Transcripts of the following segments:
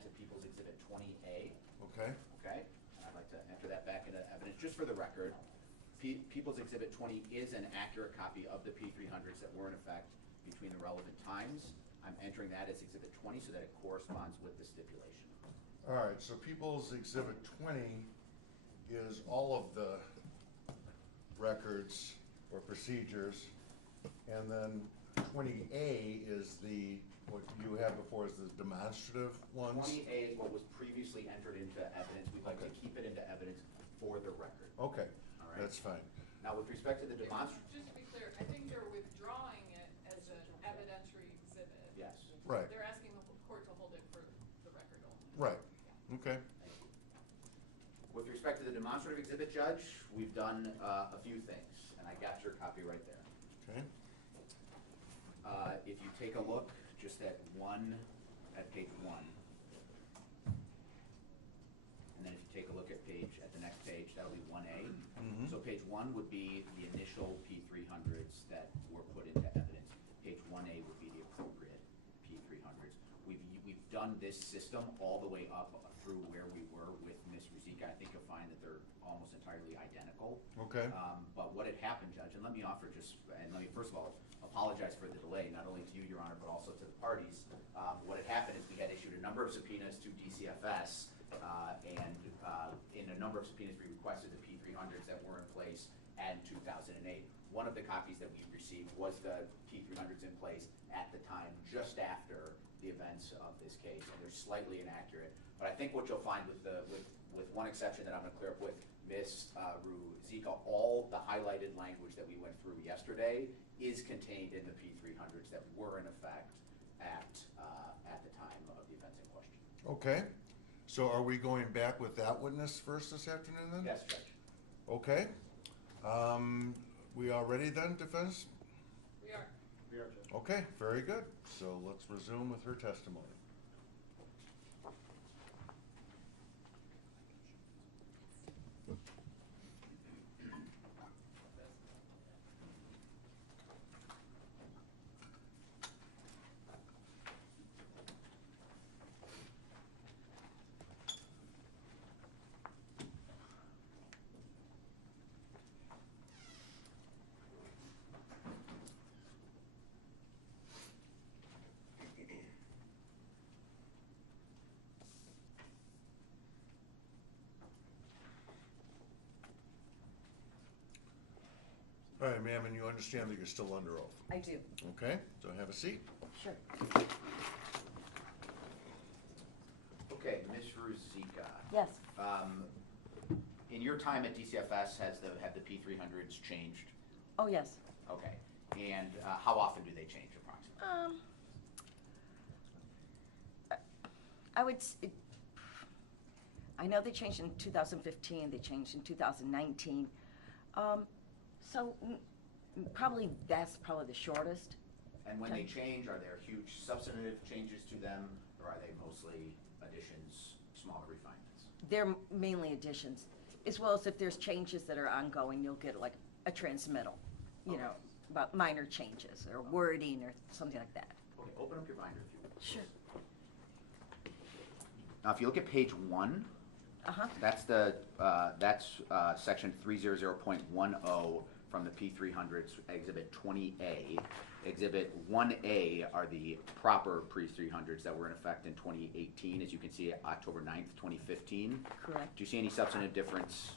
that to People's Exhibit 20A. Okay. Okay, and I'd like to enter that back into evidence just for the record. People's Exhibit 20 is an accurate copy of the P300s that were in effect between the relevant times. I'm entering that as Exhibit 20 so that it corresponds with the stipulation. All right, so People's Exhibit 20 is all of the records or procedures, and then 20A is what you had before is the demonstrative ones? 20A is what was previously entered into evidence. We'd like to keep it into evidence for the record. Okay, All right. that's fine. Now, with respect to the demonstrative. Just to be clear, I think they're withdrawing it as an evidentiary exhibit. Yes. Right. They're asking the court to hold it for the record only. Right, okay. Thank you. With respect to the demonstrative exhibit, Judge, we've done a few things, and I got your copy right there. Okay. If you take a look just at page 1, and then if you take a look at the next page, that'll be 1A. Mm-hmm. So page 1 would be the initial P300s that were put into evidence. Page 1A would be the appropriate P300s. We've done this system all the way up through where we were with Ms. Ruzicka. I think you'll find that they're almost entirely identical. Okay. But what had happened, Judge, and let me first of all apologize for the delay, not only to you, Your Honor, but also to the parties. What had happened is we had issued a number of subpoenas to DCFS, and in a number of subpoenas we requested the P300s that were in place in 2008. One of the copies that we received was the P300s in place at the time, just after the events of this case, and they're slightly inaccurate. But I think what you'll find with one exception that I'm going to clear up with Ms. Ruzicka, all the highlighted language that we went through yesterday is contained in the P300s that were in effect at the time of the events in question. Okay, so are we going back with that witness first this afternoon then? Yes, Judge. Okay. We all ready then, defense? We are. We are, Judge. Okay, very good. So let's resume with her testimony. All right, ma'am, and you understand that you're still under oath? I do. Okay, so have a seat. Sure. Okay, Ms. Ruzicka. Yes. In your time at DCFS, have the P300s changed? Oh, yes. Okay, and how often do they change approximately? I know they changed in 2015, they changed in 2019. So probably that's probably the shortest. And when they change, are there huge substantive changes to them, or are they mostly additions, smaller refinements? They're mainly additions, as well as if there's changes that are ongoing, you'll get like a transmittal, you know, about minor changes or wording or something like that. Okay, open up your binder if you would. Sure. Now, if you look at page 1, that's section 300.10 from the P300s, Exhibit 20A. Exhibit 1A are the proper P300s that were in effect in 2018, as you can see, October 9th, 2015. Correct. Do you see any substantive difference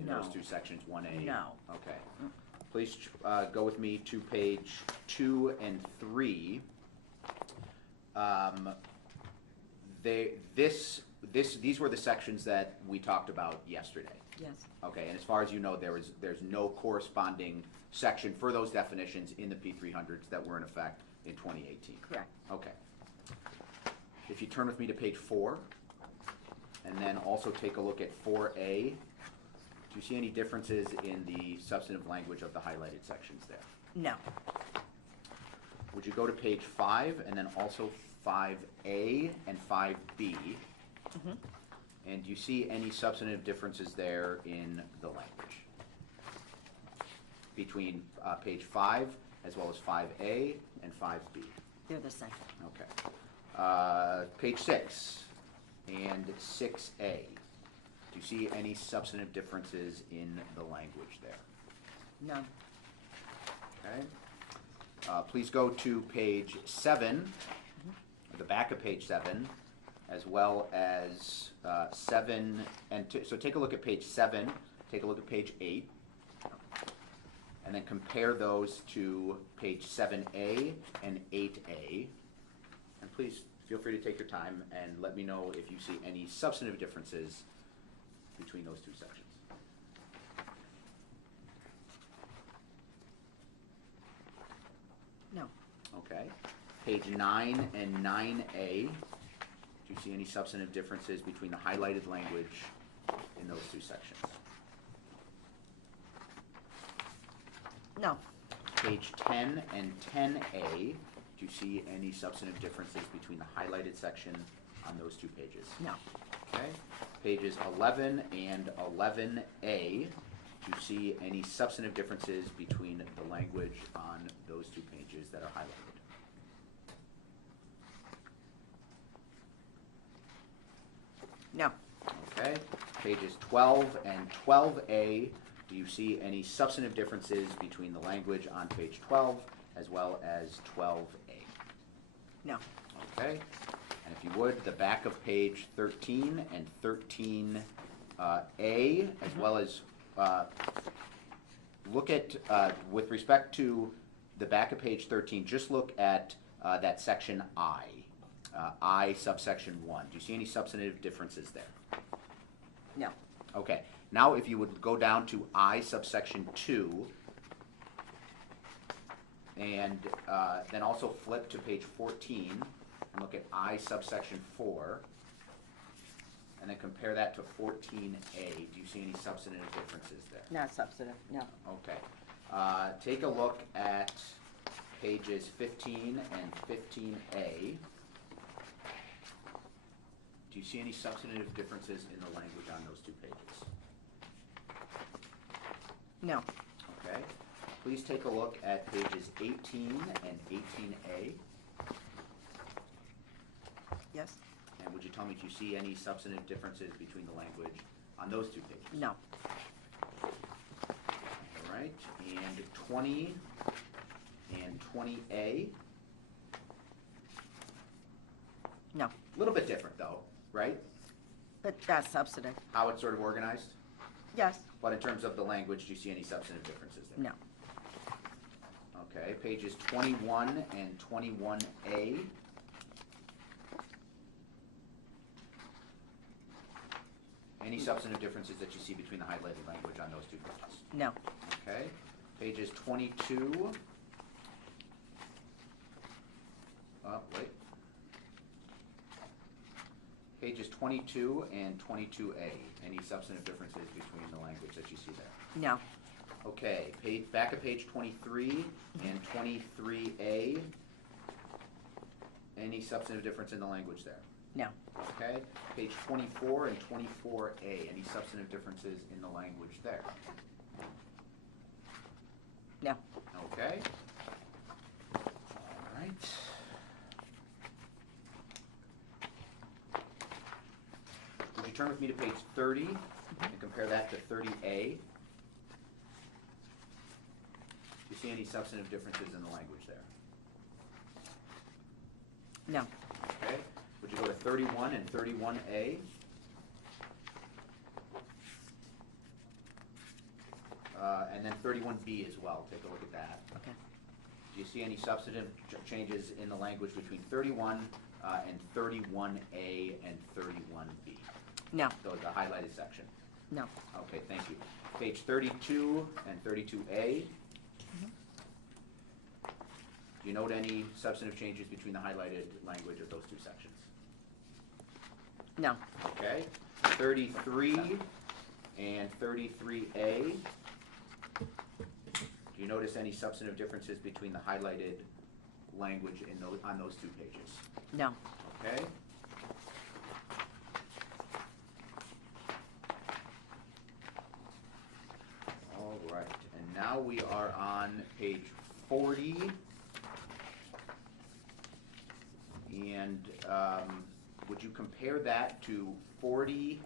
in No. those two sections, 1A? No. Okay. Please go with me to page 2 and 3. These were the sections that we talked about yesterday. Yes. Okay, and as far as you know, there's no corresponding section for those definitions in the P300s that were in effect in 2018. Correct. Okay. If you turn with me to page 4, and then also take a look at 4A, do you see any differences in the substantive language of the highlighted sections there? No. Would you go to page 5, and then also 5A and 5B? Mm-hmm. And do you see any substantive differences there in the language between page 5 as well as 5A and 5B? They're the same. Okay. Page 6. and 6A. Do you see any substantive differences in the language there? No. Okay. Please go to page 7, or the back of page 7, as well as 7 and so take a look at page 7, take a look at page 8, and then compare those to page 7A and 8A. And please feel free to take your time and let me know if you see any substantive differences between those two sections. No. Okay. Page 9 and 9A, do you see any substantive differences between the highlighted language in those two sections? No. Page 10 and 10A, do you see any substantive differences between the highlighted section on those two pages? No. Okay. Pages 11 and 11A, do you see any substantive differences between the language on those two pages that are highlighted? No. Okay. Pages 12 and 12A, do you see any substantive differences between the language on page 12 as well as 12A? No. Okay. And if you would, the back of page 13 and 13A, as well as look at, with respect to the back of page 13, just look at that section I subsection 1. Do you see any substantive differences there? No. Okay. Now if you would go down to I subsection 2, and then also flip to page 14, and look at I subsection 4, and then compare that to 14A. Do you see any substantive differences there? Not substantive. No. Okay. Take a look at pages 15 and 15A. Do you see any substantive differences in the language on those two pages? No. Okay. Please take a look at pages 18 and 18A. Yes. And would you tell me if you see any substantive differences between the language on those two pages? No. All right. And 20 and 20A. No. A little bit different though, right? But that's substantive. How it's sort of organized? Yes. But in terms of the language, do you see any substantive differences there? No. Okay. Pages 21 and 21A. Any substantive differences that you see between the highlighted language on those two pages? No. Okay. Pages 22. Wait. Pages 22 and 22A. Any substantive differences between the language that you see there? No. Okay. Back of page 23 and 23A. Any substantive difference in the language there? No. Okay. Page 24 and 24A. Any substantive differences in the language there? No. Okay. All right. Would you turn with me to page 30 and compare that to 30A? Do you see any substantive differences in the language there? No. Okay. Would you go to 31 and 31A? And then 31B as well. Take a look at that. Okay. Do you see any substantive changes in the language between 31 and 31A and 31B? No. So the highlighted section. No. Okay, thank you. Page 32 and 32A. Do you note any substantive changes between the highlighted language of those two sections? No. Okay. 33 and 33A. Do you notice any substantive differences between the highlighted language in on those two pages? No. Okay. All right, and now we are on page 40. And would you compare that to 40A,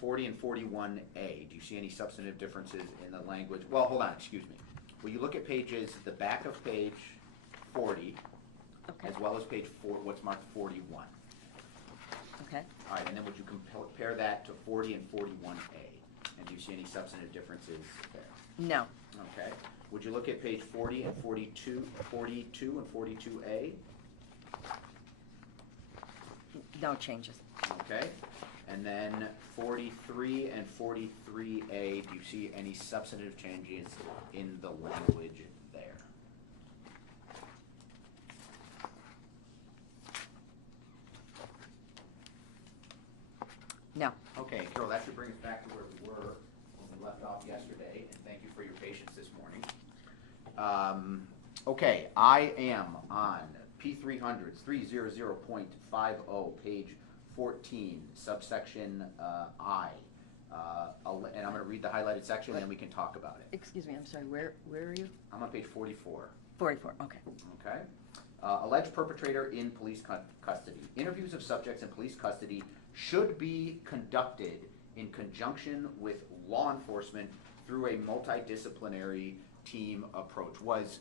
40 and 41A? Do you see any substantive differences in the language? Well, hold on, excuse me. Will you look at the back of page 40, Okay. as well as page 4, what's marked 41? Okay. All right, and then would you compare that to 40 and 41A? And do you see any substantive differences there? No. Okay. Would you look at page 40 and 42 and 42A? No changes. Okay. And then 43 and 43A, do you see any substantive changes in the language there? No. Okay, Carol, that should bring us back to where we were when we left off yesterday, and thank you for your patience this morning. Okay, I am on P300s, 300.50, page 14, subsection I. And I'm going to read the highlighted section, and then we can talk about it. Excuse me, I'm sorry, where are you? I'm on page 44. 44, okay. Okay. Alleged perpetrator in police custody. Interviews of subjects in police custody should be conducted in conjunction with law enforcement through a multidisciplinary team approach. Was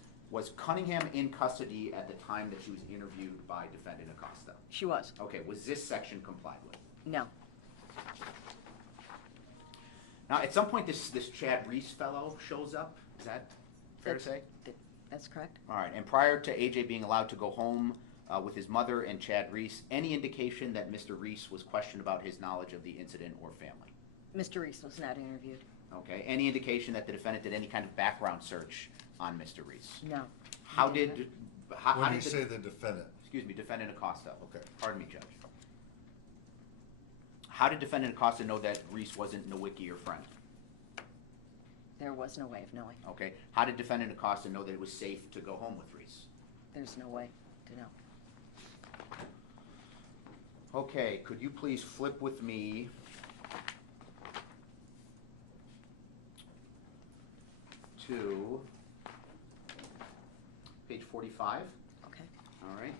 Cunningham in custody at the time that she was interviewed by Defendant Acosta? She was. Okay, was this section complied with? No. Now, at some point, this Chad Reese fellow shows up. Is that fair to say? That's correct. All right, and prior to AJ being allowed to go home with his mother and Chad Reese, any indication that Mr. Reese was questioned about his knowledge of the incident or family? Mr. Reese was not interviewed. Okay, any indication that the defendant did any kind of background search on Mr. Reese? No. How He did, did how When did you say the defendant, excuse me, Defendant Acosta? Okay. Pardon me, Judge. How did Defendant Acosta know that Reese wasn't Nowicki or Friend? There was no way of knowing. Okay, how did Defendant Acosta know that it was safe to go home with Reese? There's no way to know. Okay, could you please flip with me to page 45? Okay. All right,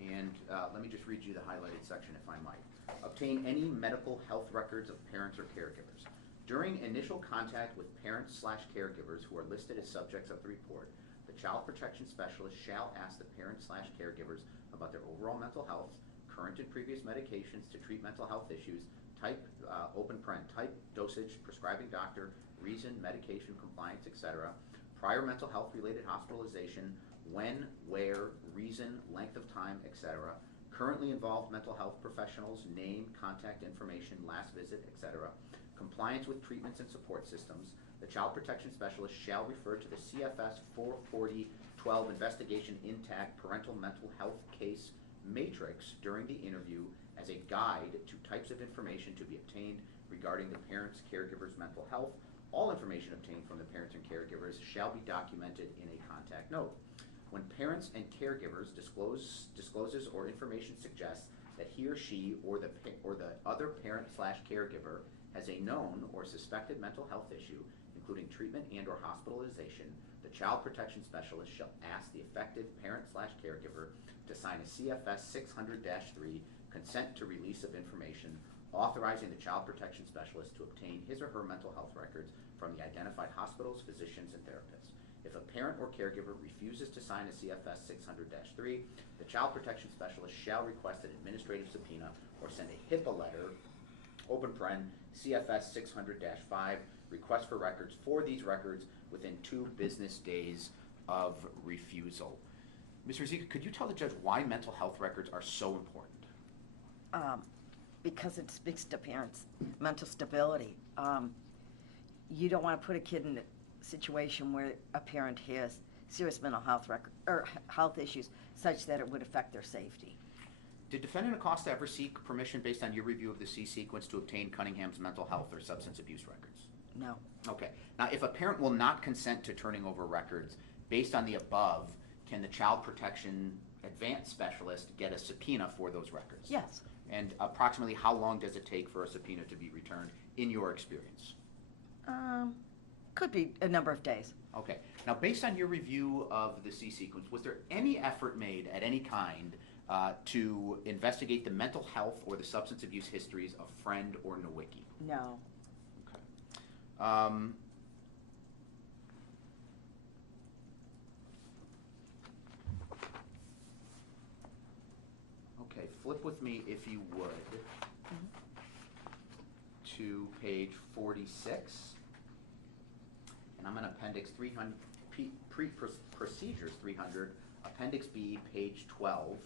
and let me just read you the highlighted section if I might. Obtain any medical health records of parents or caregivers. During initial contact with parents/caregivers who are listed as subjects of the report, the child protection specialist shall ask the parents/caregivers about their overall mental health, current and previous medications to treat mental health issues, type, type, dosage, prescribing doctor, reason, medication, compliance, etc., prior mental health related hospitalization, when, where, reason, length of time, etc., currently involved mental health professionals, name, contact information, last visit, etc., compliance with treatments and support systems. The child protection specialist shall refer to the CFS 440-12 investigation intact parental mental health case matrix during the interview as a guide to types of information to be obtained regarding the parents' caregivers' mental health. All information obtained from the parents and caregivers shall be documented in a contact note. When parents and caregivers discloses or information suggests that he or she or the other parent/caregiver has a known or suspected mental health issue, including treatment and or hospitalization, the child protection specialist shall ask the affected parent/caregiver to sign a CFS 600-3 consent to release of information, authorizing the child protection specialist to obtain his or her mental health records from the identified hospitals, physicians, and therapists. If a parent or caregiver refuses to sign a CFS 600-3, the child protection specialist shall request an administrative subpoena or send a HIPAA letter, open paren, CFS 600-5, request for records for these records within 2 business days of refusal. Ms. Rizika, could you tell the judge why mental health records are so important? Because it speaks to parents' mental stability. You don't want to put a kid in a situation where a parent has serious mental health health issues such that it would affect their safety. Did Defendant Acosta ever seek permission based on your review of the C sequence to obtain Cunningham's mental health or substance abuse records? No. Okay. Now, if a parent will not consent to turning over records based on the above, can the child protection advanced specialist get a subpoena for those records? Yes. And approximately how long does it take for a subpoena to be returned in your experience? Could be a number of days. Okay. Now, based on your review of the C sequence, was there any effort made at any kind to investigate the mental health or the substance abuse histories of Friend or Nowicki? No. Okay. Okay, flip with me, if you would, to page 46. And I'm in Appendix 300, Procedures 300, Appendix B, page 12,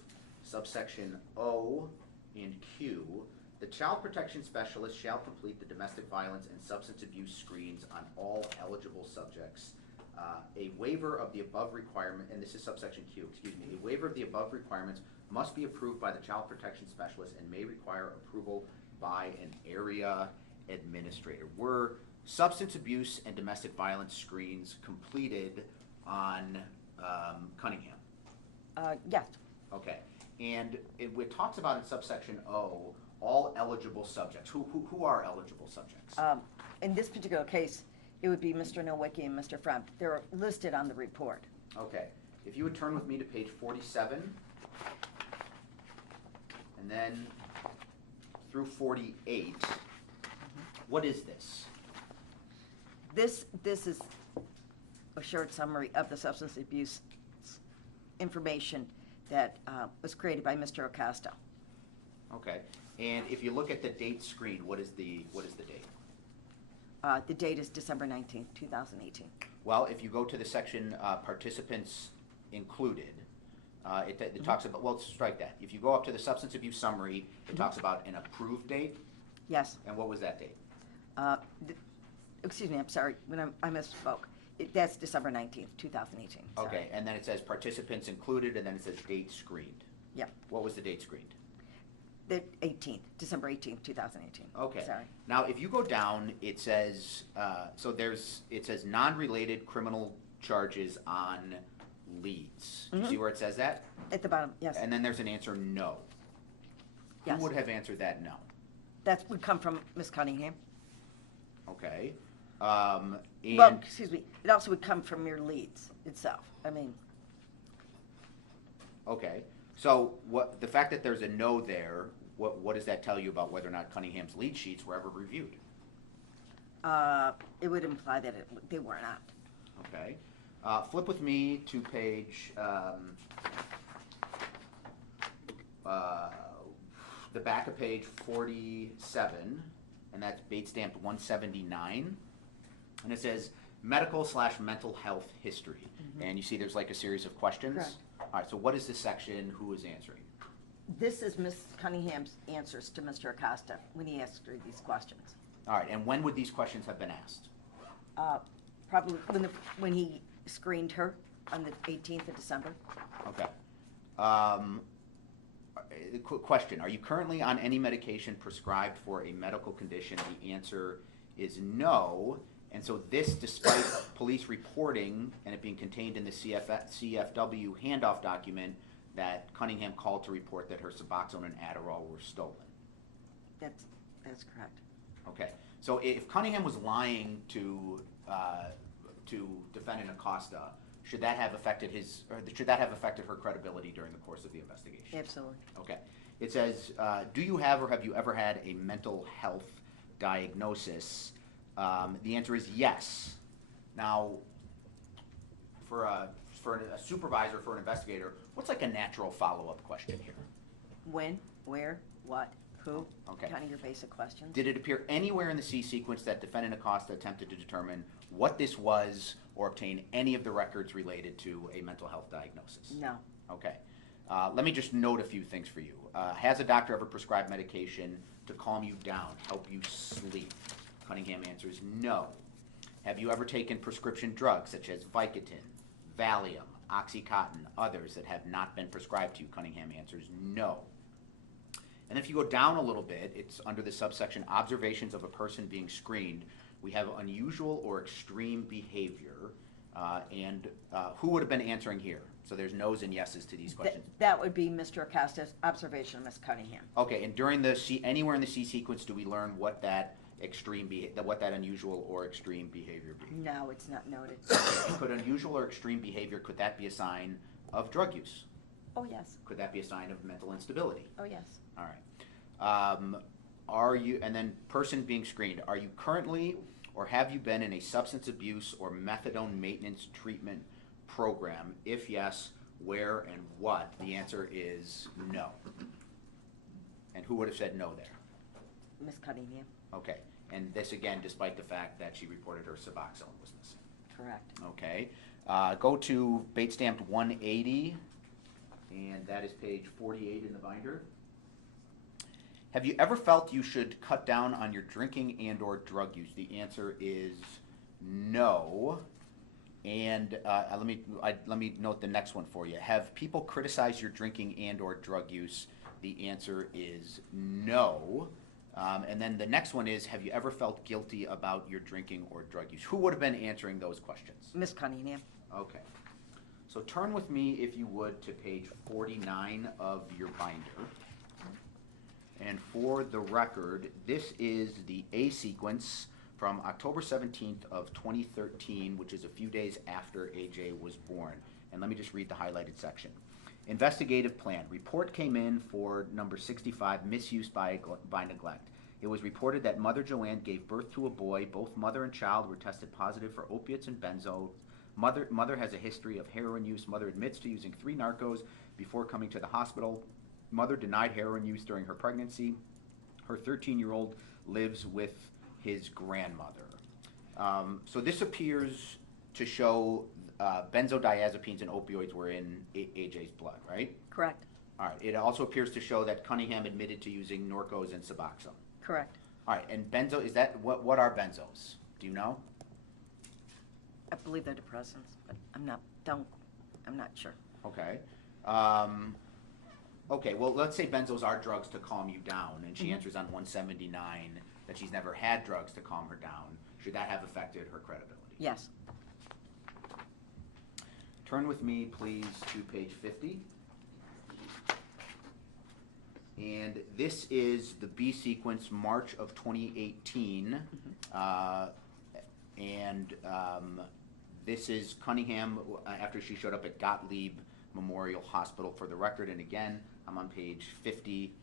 subsection O and Q. The child protection specialist shall complete the domestic violence and substance abuse screens on all eligible subjects. A waiver of the above requirement, and this is subsection Q, excuse me, a waiver of the above requirements must be approved by the child protection specialist and may require approval by an area administrator. Were substance abuse and domestic violence screens completed on Cunningham? Yes. Okay, and it talks about in subsection O, all eligible subjects. Who are eligible subjects? In this particular case, it would be Mr. Nowicki and Mr. Freund. They're listed on the report. Okay, if you would turn with me to page 47, and then through 48, what is this? This is a short summary of the substance abuse information that was created by Mr. Acosta. Okay, and if you look at the date screen, what is the date? The date is December 19th, 2018. Well, if you go to the section participants included, it talks about, well, strike that. If you go up to the substance abuse summary, it talks about an approved date. Yes. And what was that date? Excuse me, I'm sorry, when I misspoke. That's December 19th, 2018. Sorry. Okay, and then it says participants included, and then it says date screened. Yep. What was the date screened? The 18th, December 18th, 2018. Okay. Sorry. Now, if you go down, it says, it says non-related criminal charges on leads. You see where it says that? At the bottom, yes. And then there's an answer no. Yes. Who would have answered that no? That would come from Ms. Cunningham. Okay. Well, And, excuse me, it also would come from your leads itself. I mean, okay, so the fact that there's a no there, what does that tell you about whether or not Cunningham's lead sheets were ever reviewed? it would imply that they were not. Okay. Flip with me to page, the back of page 47, and that's date stamped 179. And it says medical/mental health history. And you see there's like a series of questions? Correct. All right, so what is this section? Who is answering? This is Ms. Cunningham's answers to Mr. Acosta when he asked her these questions. All right, and when would these questions have been asked? Probably when he screened her on the 18th of December. Okay. Quick question, are you currently on any medication prescribed for a medical condition? The answer is no. And so this, despite police reporting and it being contained in the CFW handoff document that Cunningham called to report that her Suboxone and Adderall were stolen. That's correct. Okay, so if Cunningham was lying to defendant Acosta, should that have affected her credibility during the course of the investigation? Absolutely. Okay. It says, do you have or have you ever had a mental health diagnosis? The answer is yes. Now, for a supervisor, for an investigator, what's like a natural follow-up question here? When, where, what, who? Okay. Kind of your basic questions. Did it appear anywhere in the C sequence that defendant Acosta attempted to determine what this was or obtain any of the records related to a mental health diagnosis? No. Okay. Let me just note a few things for you. Has a doctor ever prescribed medication to calm you down, help you sleep? Cunningham answers no. Have you ever taken prescription drugs such as Vicodin, Valium, Oxycontin, others that have not been prescribed to you? Cunningham answers no. And if you go down a little bit, it's under the subsection observations of a person being screened. We have unusual or extreme behavior. Who would have been answering here? So there's no's and yeses to these questions. That would be Mr. Acosta's observation of Ms. Cunningham. Okay, and during the anywhere in the C sequence do we learn what that what that unusual or extreme behavior be? No, it's not noted. Could unusual or extreme behavior, could that be a sign of drug use? Oh, yes. Could that be a sign of mental instability? Oh, yes. All right. Are you, and then person being screened, are you currently or have you been in a substance abuse or methadone maintenance treatment program? If yes, where and what? The answer is no. And who would have said no there? Miss Cunningham. Okay. And this again, despite the fact that she reported her Suboxone was missing. Correct. Okay. Go to Bait stamped 180, and that is page 48 in the binder. Have you ever felt you should cut down on your drinking and or drug use? The answer is no. And let me note the next one for you. Have people criticized your drinking and or drug use? The answer is no. And then the next one is, have you ever felt guilty about your drinking or drug use? Who would have been answering those questions? Miss Cunningham. Okay. So turn with me, if you would, to page 49 of your binder. And for the record, this is the A sequence from October 17th of 2013, which is a few days after AJ was born. And let me just read the highlighted section. Investigative plan. Report came in for number 65, misuse by neglect. It was reported that Mother Joanne gave birth to a boy. Both mother and child were tested positive for opiates and benzo. Mother has a history of heroin use. Mother admits to using 3 narcos before coming to the hospital. Mother denied heroin use during her pregnancy. Her 13-year-old lives with his grandmother. So this appears to show benzodiazepines and opioids were in AJ's blood, right? Correct. All right. It also appears to show that Cunningham admitted to using Norcos and Suboxone. Correct. All right. And benzo, is that, what are benzos? Do you know? I believe they're depressants, but I'm not sure. Okay. Okay, well, let's say benzos are drugs to calm you down, and she answers on 179 that she's never had drugs to calm her down. Should that have affected her credibility? Yes. Turn with me, please, to page 50. And this is the B sequence, March of 2018. This is Cunningham after she showed up at Gottlieb Memorial Hospital. For the record, and again, I'm on page 50.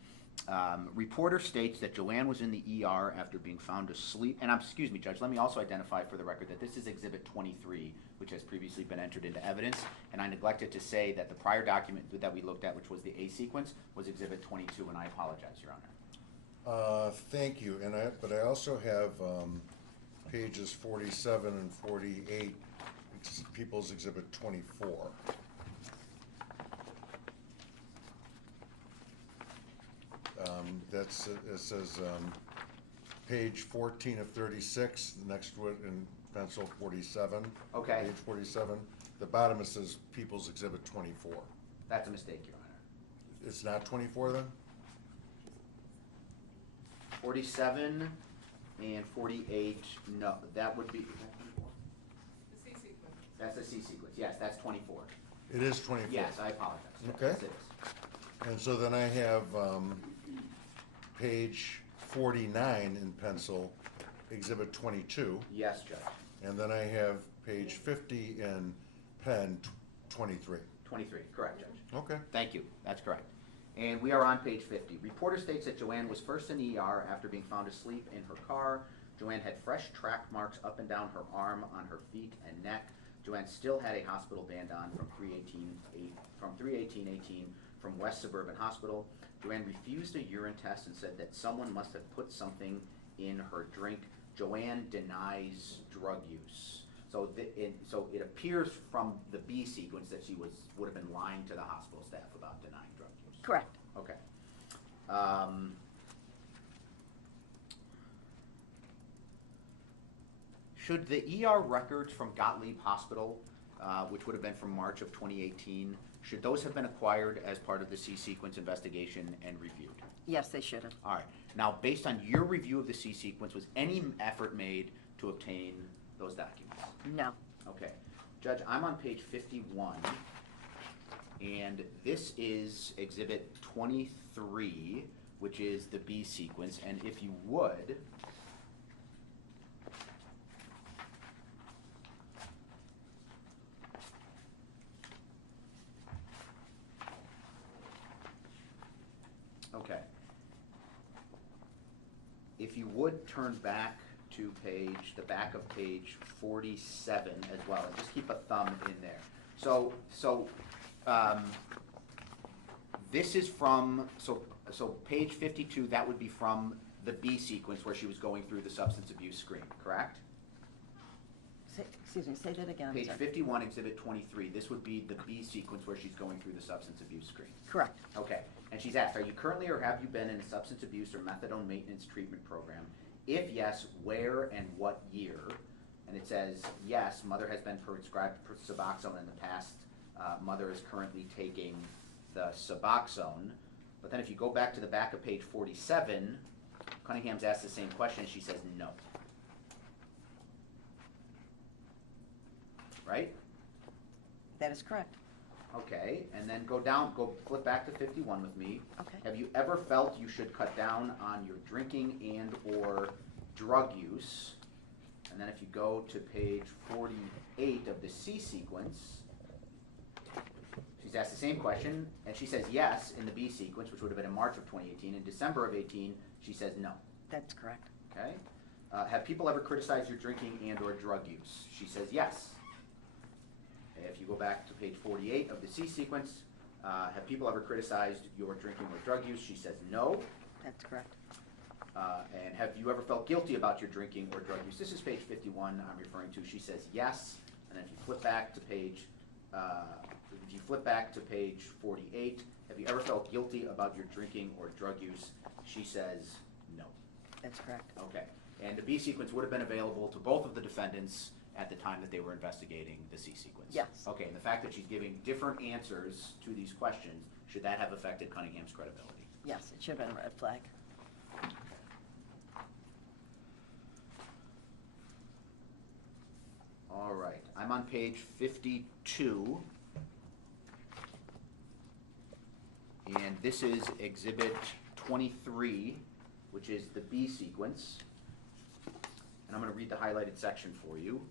Reporter states that Joanne was in the ER after being found asleep. And excuse me, Judge, let me also identify for the record that this is Exhibit 23, which has previously been entered into evidence. And I neglected to say that the prior document that we looked at, which was the A sequence, was Exhibit 22, and I apologize, Your Honor. Thank you, but I also have pages 47 and 48, People's Exhibit 24. It says page 14 of 36, the next one in pencil 47. Okay. Page 47. The bottom it says People's Exhibit 24. That's a mistake, Your Honor. It's not 24 then? 47 and 48, no, that would be, is that 24? The C sequence. That's the C sequence, yes, that's 24. It is 24. Yes, I apologize. Okay. Yes, it is. And so then I have page 49 in pencil, Exhibit 22. Yes, Judge. And then I have page 50 in pen, 23. 23, correct, Judge. Okay. Thank you, that's correct. And we are on page 50. Reporter states that Joanne was first in the ER after being found asleep in her car. Joanne had fresh track marks up and down her arm, on her feet and neck. Joanne still had a hospital band on from 31818 from West Suburban Hospital. Joanne refused a urine test and said that someone must have put something in her drink. Joanne denies drug use. So it appears from the B sequence that she would have been lying to the hospital staff about denying drug use. Correct. Okay. Should the ER records from Gottlieb Hospital, which would have been from March of 2018, should those have been acquired as part of the C sequence investigation and reviewed? Yes, they should have. All right. Now, based on your review of the C sequence, was any effort made to obtain those documents? No. Okay. Judge, I'm on page 51, and this is Exhibit 23, which is the B sequence, and if you would, Okay. If you would turn back to the back of page 47 as well, and just keep a thumb in there. So this is from, so page 52, that would be from the B sequence where she was going through the substance abuse screen, correct? Excuse me, say that again. I'm Page sorry. 51, exhibit 23, this would be the B sequence where she's going through the substance abuse screen. Correct. Okay, and she's asked, are you currently or have you been in a substance abuse or methadone maintenance treatment program? If yes, where and what year? And it says, yes, mother has been prescribed Suboxone in the past. Mother is currently taking the Suboxone. But then if you go back to the back of page 47, Cunningham's asked the same question and she says no. Right? That is correct. Okay, and then go flip back to 51 with me. Okay. Have you ever felt you should cut down on your drinking and or drug use? And then if you go to page 48 of the C sequence, she's asked the same question, and she says yes in the B sequence, which would have been in March of 2018. In December of 18, she says no. That's correct. Okay. Have people ever criticized your drinking and or drug use? She says yes. If you go back to page 48 of the C sequence, have people ever criticized your drinking or drug use? She says no. That's correct. And have you ever felt guilty about your drinking or drug use? This is page 51 I'm referring to. She says yes. And then if you flip back to page 48, have you ever felt guilty about your drinking or drug use? She says no. That's correct. Okay. And the B sequence would have been available to both of the defendants at the time that they were investigating the C sequence. Yes. Okay, and the fact that she's giving different answers to these questions, should that have affected Cunningham's credibility? Yes, it should have been a red flag. All right, I'm on page 52. And this is exhibit 23, which is the B sequence. And I'm going to read the highlighted section for you.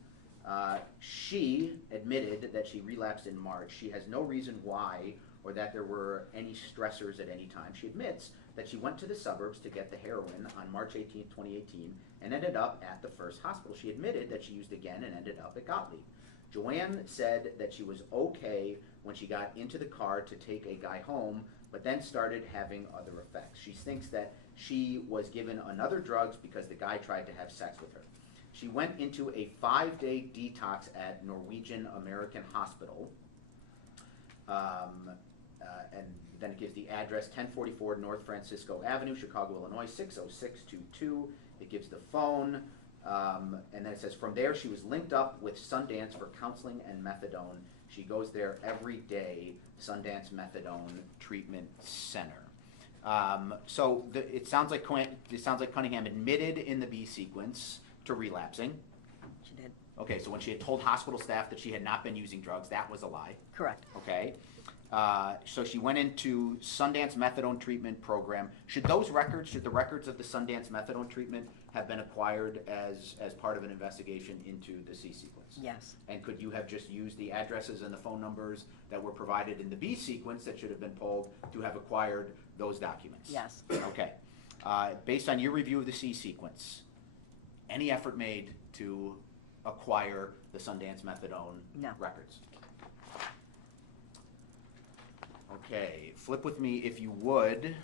She admitted that she relapsed in March. She has no reason why or that there were any stressors at any time. She admits that she went to the suburbs to get the heroin on March 18, 2018, and ended up at the first hospital. She admitted that she used again and ended up at Gottlieb. Joanne said that she was okay when she got into the car to take a guy home, but then started having other effects. She thinks that she was given another drugs because the guy tried to have sex with her. She went into a 5-day detox at Norwegian American Hospital. And then it gives the address, 1044 North Francisco Avenue, Chicago, Illinois, 60622. It gives the phone, and then it says, from there she was linked up with Sundance for counseling and methadone. She goes there every day, Sundance Methadone Treatment Center. So it sounds like Cunningham admitted in the B sequence to relapsing. She did. Okay, so when she had told hospital staff that she had not been using drugs, that was a lie. Correct. Okay. So she went into Sundance Methadone Treatment Program. Should the records of the Sundance Methadone Treatment have been acquired as part of an investigation into the C sequence? Yes. And could you have just used the addresses and the phone numbers that were provided in the B sequence that should have been pulled to have acquired those documents? Yes. Okay. Based on your review of the C sequence, any effort made to acquire the Sundance Methadone records? Okay, flip with me, if you would,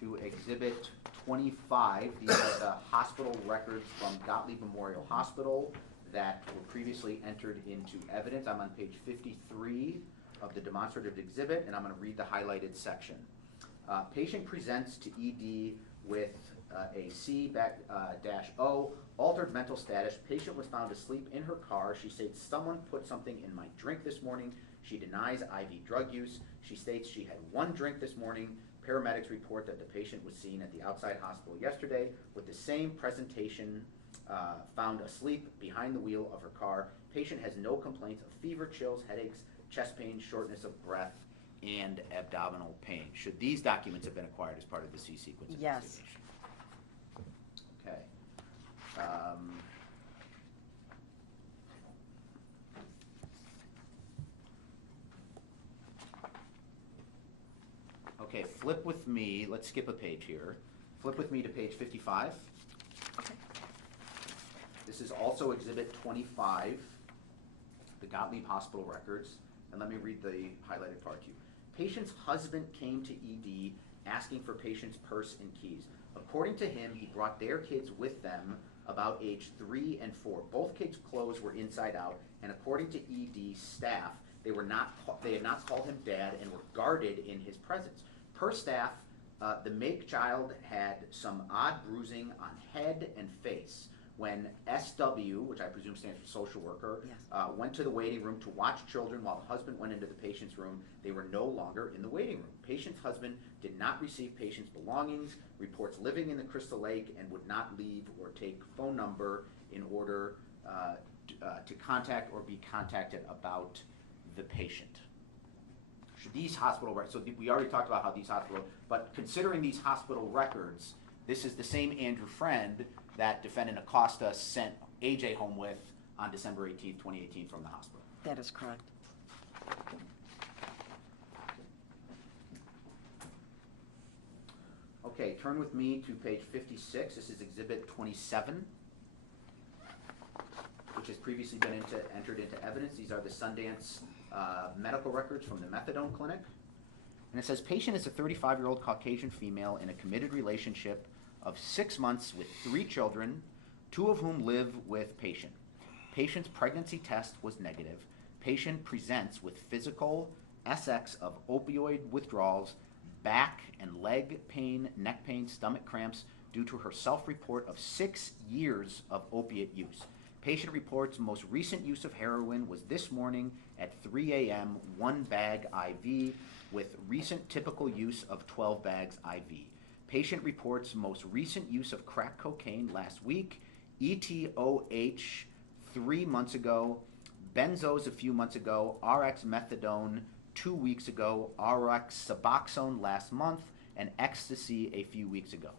to Exhibit 25. These are the hospital records from Gottlieb Memorial Hospital that were previously entered into evidence. I'm on page 53 of the demonstrative exhibit, and I'm going to read the highlighted section. Patient presents to ED with a C-O, altered mental status. Patient was found asleep in her car. She states, someone put something in my drink this morning. She denies IV drug use. She states she had one drink this morning. Paramedics report that the patient was seen at the outside hospital yesterday with the same presentation, found asleep behind the wheel of her car. Patient has no complaints of fever, chills, headaches, chest pain, shortness of breath, and abdominal pain. Should these documents have been acquired as part of the C sequence Yes. investigation? Okay. Okay, flip with me, let's skip a page here. Flip with me to page 55. Okay. This is also Exhibit 25, the Gottlieb Hospital records. And let me read the highlighted part to you. Patient's husband came to ED asking for patient's purse and keys. According to him, he brought their kids with them about age 3 and 4. Both kids' clothes were inside out, and according to ED staff, they had not called him dad and were guarded in his presence. Per staff, the MAPE child had some odd bruising on head and face. When SW, which I presume stands for social worker, Yes. went to the waiting room to watch children while the husband went into the patient's room, they were no longer in the waiting room. Patient's husband did not receive patient's belongings, reports living in the Crystal Lake, and would not leave or take phone number in order to contact or be contacted about the patient. Should these hospital records, so we already talked about how these hospital, but considering these hospital records, this is the same Andrew Freund that defendant Acosta sent AJ home with on December 18th, 2018 from the hospital. That is correct. Okay, turn with me to page 56. This is Exhibit 27, which has previously been entered into evidence. These are the Sundance medical records from the methadone clinic. And it says, patient is a 35-year-old Caucasian female in a committed relationship of 6 months with 3 children, 2 of whom live with patient. Patient's pregnancy test was negative. Patient presents with physical SX of opioid withdrawals, back and leg pain, neck pain, stomach cramps due to her self-report of 6 years of opiate use. Patient reports most recent use of heroin was this morning at 3 a.m., 1 bag IV, with recent typical use of 12 bags IV. Patient reports most recent use of crack cocaine last week, ETOH 3 months ago, benzos a few months ago, RX methadone 2 weeks ago, RX Suboxone last month, and ecstasy a few weeks ago.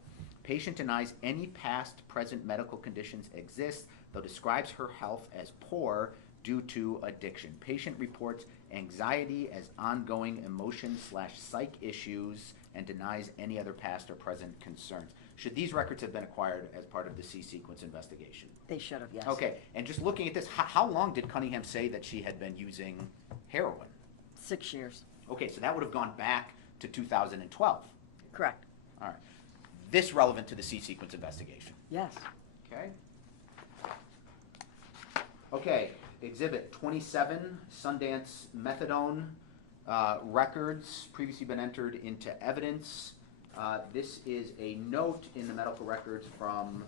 Patient denies any past, present medical conditions exist, though describes her health as poor due to addiction. Patient reports anxiety as ongoing emotion/psych issues and denies any other past or present concerns. Should these records have been acquired as part of the C-sequence investigation? They should have, yes. Okay, and just looking at this, how long did Cunningham say that she had been using heroin? 6 years. Okay, so that would have gone back to 2012. Correct. All right. This relevant to the C-sequence investigation? Yes. Okay. Okay, Exhibit 27, Sundance methadone records, previously been entered into evidence. This is a note in the medical records from,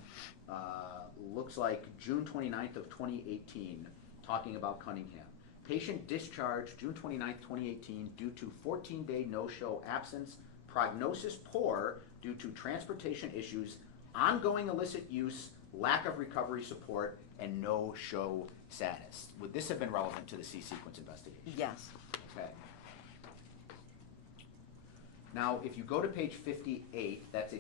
looks like June 29th of 2018, talking about Cunningham. Patient discharged June 29th, 2018 due to 14-day no-show absence, prognosis poor due to transportation issues, ongoing illicit use, lack of recovery support, and no-show status. Would this have been relevant to the C-sequence investigation? Yes. Okay. Now, if you go to page 58, that's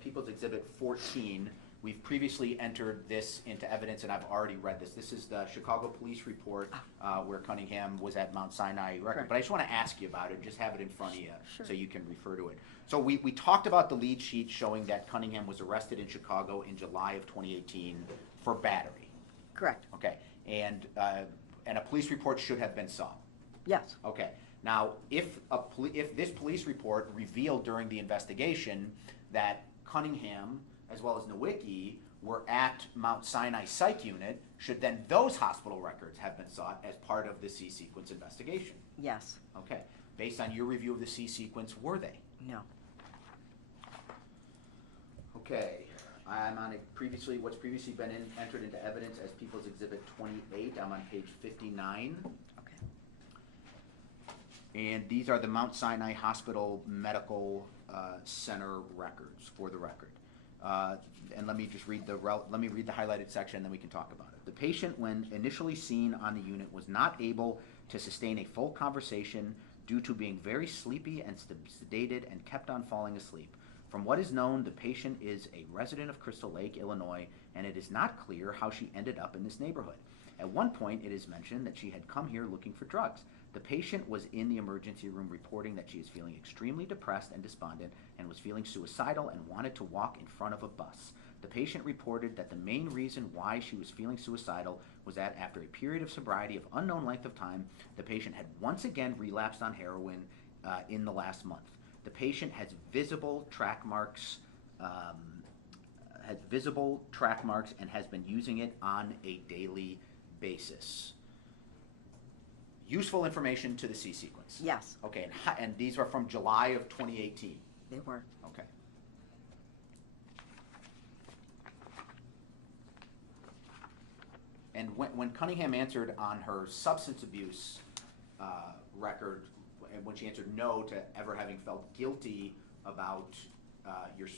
People's Exhibit 14. We've previously entered this into evidence, and I've already read this. This is the Chicago Police report where Cunningham was at Mount Sinai record. Correct. But I just want to ask you about it, just have it in front of you Sure. so you can refer to it. So we talked about the lead sheet showing that Cunningham was arrested in Chicago in July of 2018 for battery. Correct. Okay, and a police report should have been sought. Yes. Okay, now if this police report revealed during the investigation that Cunningham as well as Nowicki were at Mount Sinai Psych Unit, should then those hospital records have been sought as part of the C-sequence investigation? Yes. Okay, based on your review of the C-sequence, were they? No. Okay, I'm on what's previously been entered into evidence as People's Exhibit 28. I'm on page 59. Okay. And these are the Mount Sinai Hospital Medical Center records for the record. And let me just read the highlighted section, and then we can talk about it. The patient, when initially seen on the unit, was not able to sustain a full conversation due to being very sleepy and sedated and kept on falling asleep. From what is known, the patient is a resident of Crystal Lake, Illinois, and it is not clear how she ended up in this neighborhood. At one point, it is mentioned that she had come here looking for drugs. The patient was in the emergency room reporting that she is feeling extremely depressed and despondent and was feeling suicidal and wanted to walk in front of a bus. The patient reported that the main reason why she was feeling suicidal was that after a period of sobriety of unknown length of time, the patient had once again relapsed on heroin in the last month. The patient has visible track marks and has been using it on a daily basis. Useful information to the C sequence. Yes, Okay, and these are from July of 2018. they were. Okay. And when Cunningham answered on her substance abuse record, and when she answered no to ever having felt guilty about your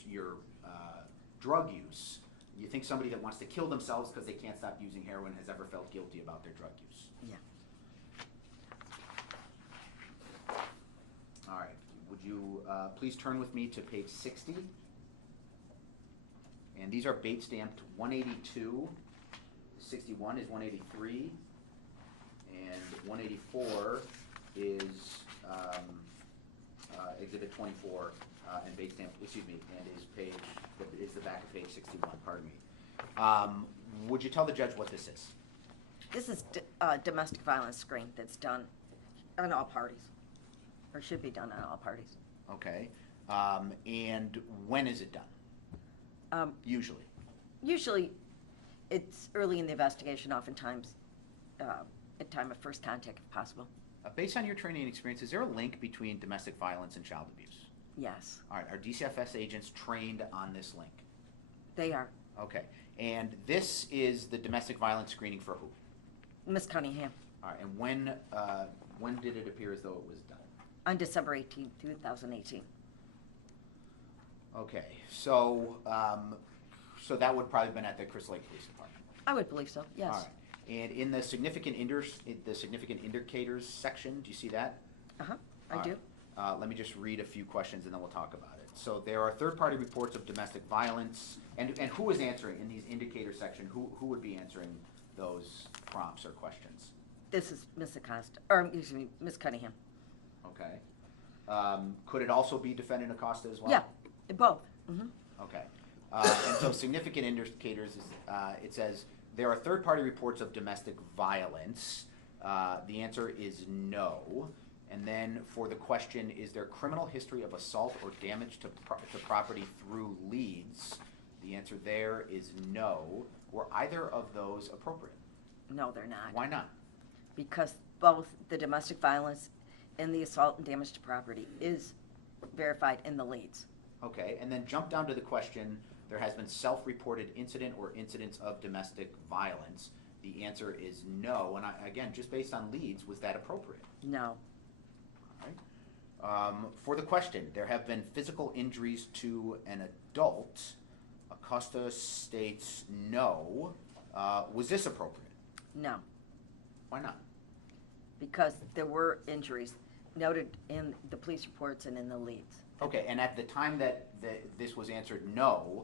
drug use, you think somebody that wants to kill themselves because they can't stop using heroin has ever felt guilty about their drug use? Yeah. All right. Would you please turn with me to page 60? And these are bait stamped 182. 61 is 183, and 184 is exhibit 24, and bait stamped, excuse me, and is the back of page 61, pardon me. Would you tell the judge what this is? This is domestic violence screen that's done on all parties, or should be done on all parties. Okay. And when is it done? Usually. Usually, it's early in the investigation, oftentimes at time of first contact if possible. Based on your training and experience, is there a link between domestic violence and child abuse? Yes, All right. Are DCFS agents trained on this link? they are. Okay. And this is the domestic violence screening for who? Miss Cunningham, All right. And when did it appear as though it was done? on December 18, 2018. Okay. So that would probably have been at the Crystal Lake Police Department. I would believe so, yes. All right. And in the significant indicators section, do you see that? Uh-huh, I All do. right. Let me just read a few questions and then we'll talk about it. So there are third-party reports of domestic violence, and who is answering in these indicator section? Who would be answering those prompts or questions? This is Miss Acosta, or excuse me, Miss Cunningham. Okay. Could it also be Defendant Acosta as well? Yeah, both. Mm-hmm. Okay. And so significant indicators is, it says, there are third-party reports of domestic violence. The answer is no. And then for the question, is there criminal history of assault or damage to property through leads? The answer there is no. Were either of those appropriate? No, they're not. Why not? Because both the domestic violence and the assault and damage to property is verified in the leads. Okay, and then jump down to the question, there has been self-reported incident or incidents of domestic violence. The answer is no, and again, just based on leads, was that appropriate? No. All right. For the question, there have been physical injuries to an adult. Acosta states no. Was this appropriate? No, Why not? because there were injuries noted in the police reports and in the leads. Okay, and at the time that this was answered no,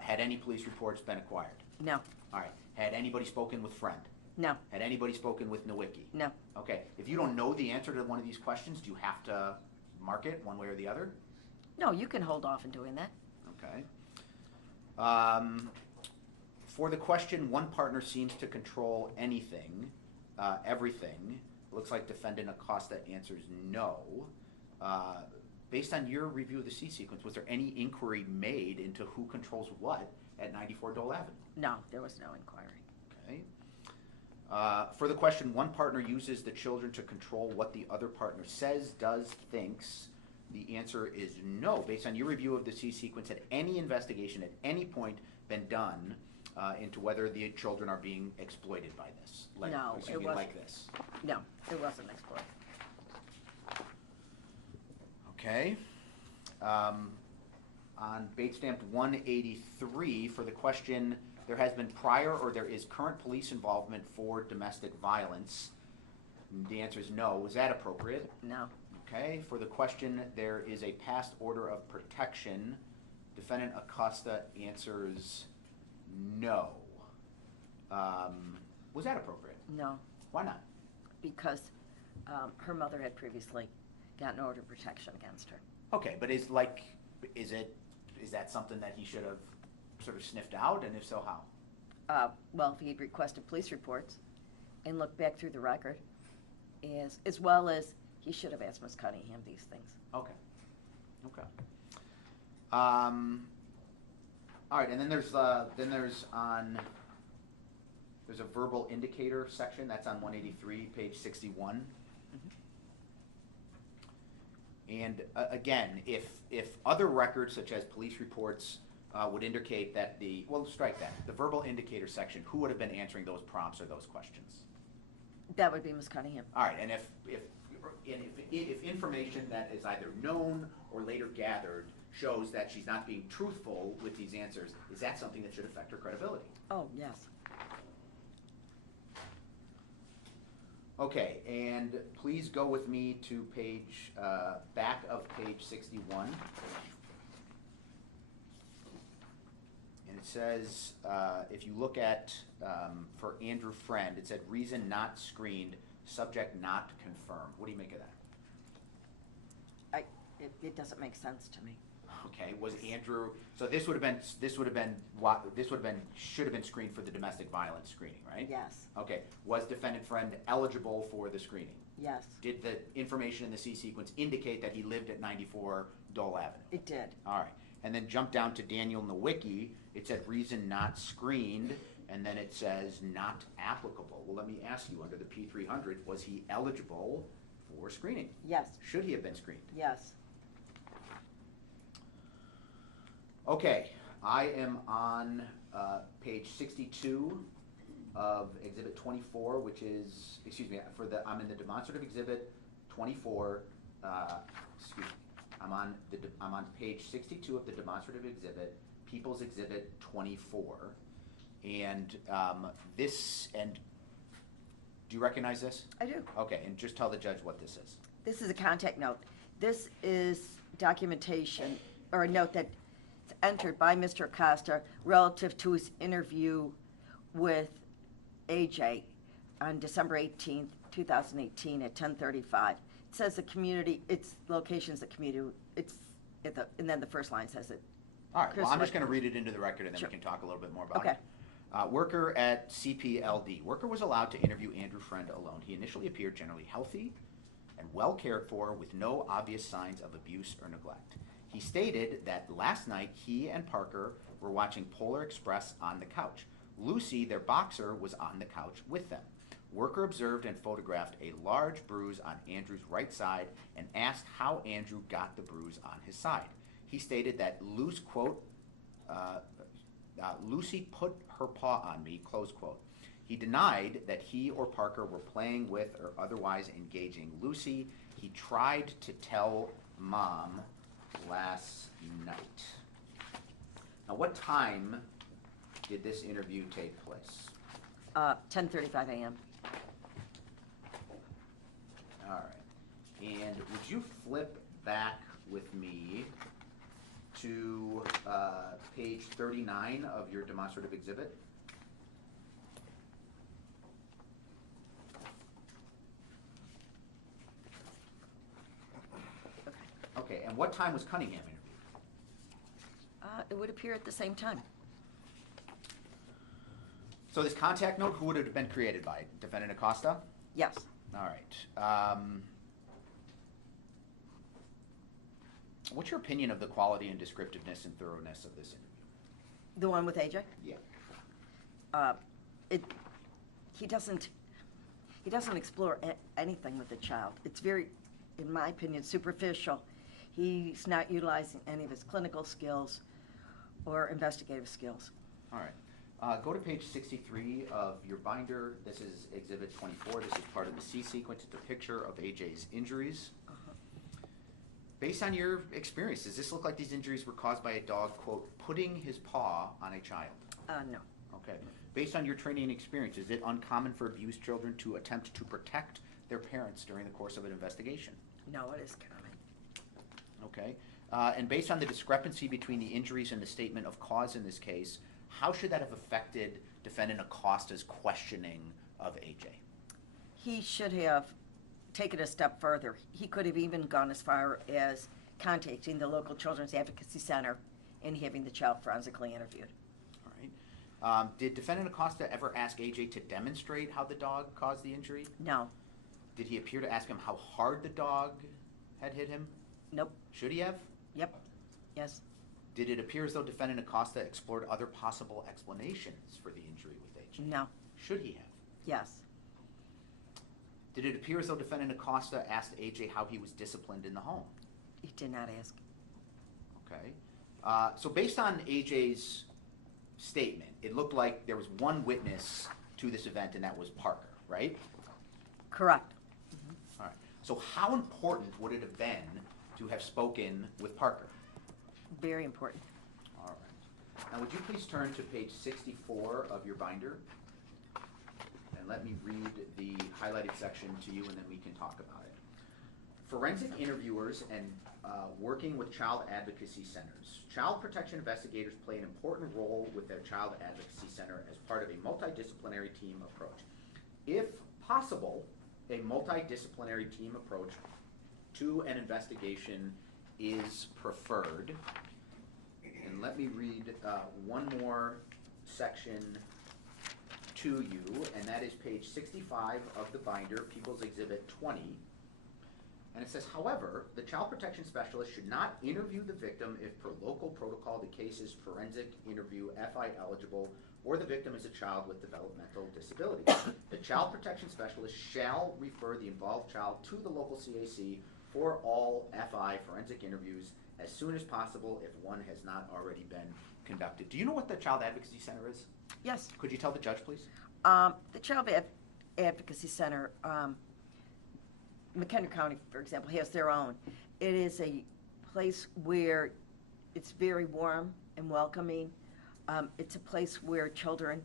had any police reports been acquired? No, All right. Had anybody spoken with Friend? no, Had anybody spoken with Nowicki? no. Okay. If you don't know the answer to one of these questions, do you have to mark it one way or the other? No, you can hold off in doing that. Okay. For the question, one partner seems to control anything, everything. Looks like Defendant Acosta answers no. Based on your review of the C sequence, was there any inquiry made into who controls what at 94 Dole Avenue? No, there was no inquiry. Okay. For the question, one partner uses the children to control what the other partner says, does, thinks. The answer is no. Based on your review of the C sequence, had any investigation at any point been done into whether the children are being exploited by this? No, excuse it me, wasn't. like this. No, it wasn't explored. Okay. On bait stamped 183, for the question, there has been prior or there is current police involvement for domestic violence. The answer is no. Was that appropriate? No, Okay. For the question, there is a past order of protection. Defendant Acosta answers no. Was that appropriate? no, Why not? because Her mother had previously gotten order of protection against her. Okay, but is that something that he should have sort of sniffed out, and if so, how? Well, if he'd requested police reports and looked back through the record, as well as he should have asked Ms. Cunningham these things. Okay. Okay. All right, and then there's a verbal indicator section that's on 183, page 61. And again, if other records such as police reports would indicate that strike that, the verbal indicator section, who would have been answering those prompts or those questions? That would be Ms. Cunningham. All right, and if information that is either known or later gathered shows that she's not being truthful with these answers, is that something that should affect her credibility? Oh, yes. Okay, and please go with me to back of page 61. And it says, if you look at, for Andrew Freund, it said reason not screened, subject not confirmed. What do you make of that? It doesn't make sense to me. Okay, was Andrew, so this should have been screened for the domestic violence screening, right? Yes. Okay, was defendant Friend eligible for the screening? Yes. Did the information in the C sequence indicate that he lived at 94 Dole Avenue? It did. All right, and then jump down to Daniel Nowicki, it said reason not screened, and then it says not applicable. Well, let me ask you, under the P300, was he eligible for screening? Yes. Should he have been screened? Yes. Okay, I am on page 62 of Exhibit 24, which is, I'm in the demonstrative Exhibit 24, I'm on page 62 of the demonstrative exhibit, People's Exhibit 24, and do you recognize this? I do. Okay, and just tell the judge what this is. This is a contact note. This is documentation, or a note that entered by Mr. Acosta relative to his interview with AJ on December 18th, 2018 at 10:35. It says the community, its location's the community, and then the first line says it. All right, well, I'm just going to read it into the record and then Sure. we can talk a little bit more about Okay. it. Worker at CPLD. Worker was allowed to interview Andrew Friend alone. He initially appeared generally healthy and well cared for with no obvious signs of abuse or neglect. He stated that last night he and Parker were watching Polar Express on the couch. Lucy, their boxer, was on the couch with them. Worker observed and photographed a large bruise on Andrew's right side and asked how Andrew got the bruise on his side. He stated that Lucy put her paw on me, close quote. He denied that he or Parker were playing with or otherwise engaging Lucy. He tried to tell Mom last night. Now, what time did this interview take place? 10:35 a.m. All right. And would you flip back with me to page 39 of your demonstrative exhibit? Okay, and what time was Cunningham interviewed? It would appear at the same time. So this contact note, who would it have been created by? Defendant Acosta? Yes. All right. What's your opinion of the quality and descriptiveness and thoroughness of this interview? The one with AJ? Yeah. He doesn't explore anything with the child. It's very, in my opinion, superficial. He's not utilizing any of his clinical skills or investigative skills. All right. Go to page 63 of your binder. This is Exhibit 24. This is part of the C sequence. It's a picture of AJ's injuries. Based on your experience, does this look like these injuries were caused by a dog, quote, putting his paw on a child? No. Okay. Based on your training and experience, is it uncommon for abused children to attempt to protect their parents during the course of an investigation? No, it is common. Okay. And based on the discrepancy between the injuries and the statement of cause in this case, how should that have affected Defendant Acosta's questioning of AJ? He should have take it a step further. He could have even gone as far as contacting the local Children's Advocacy Center and having the child forensically interviewed. All right. Did Defendant Acosta ever ask AJ to demonstrate how the dog caused the injury? No. Did he appear to ask him how hard the dog had hit him? Nope. Should he have? Yep. Yes. Did it appear as though Defendant Acosta explored other possible explanations for the injury with AJ? No. Should he have? Yes. Did it appear as though Defendant Acosta asked AJ how he was disciplined in the home? He did not ask. Okay. So based on AJ's statement, it looked like there was one witness to this event, and that was Parker, right? Correct. All right. So how important would it have been to have spoken with Parker? Very important. All right. Now, would you please turn to page 64 of your binder? And let me read the highlighted section to you, and then we can talk about it. Forensic interviewers and working with child advocacy centers. Child protection investigators play an important role with their child advocacy center as part of a multidisciplinary team approach. If possible, a multidisciplinary team approach to an investigation is preferred. And let me read one more section to you, and that is page 65 of the binder, People's Exhibit 20. And it says, however, the child protection specialist should not interview the victim if per local protocol the case is forensic interview FI eligible or the victim is a child with developmental disability. The child protection specialist shall refer the involved child to the local CAC for all FI forensic interviews as soon as possible if one has not already been conducted. Do you know what the Child Advocacy Center is? Yes. Could you tell the judge, please? The Child Advocacy Center, McHenry County, for example, has their own. It is a place where it's very warm and welcoming. It's a place where children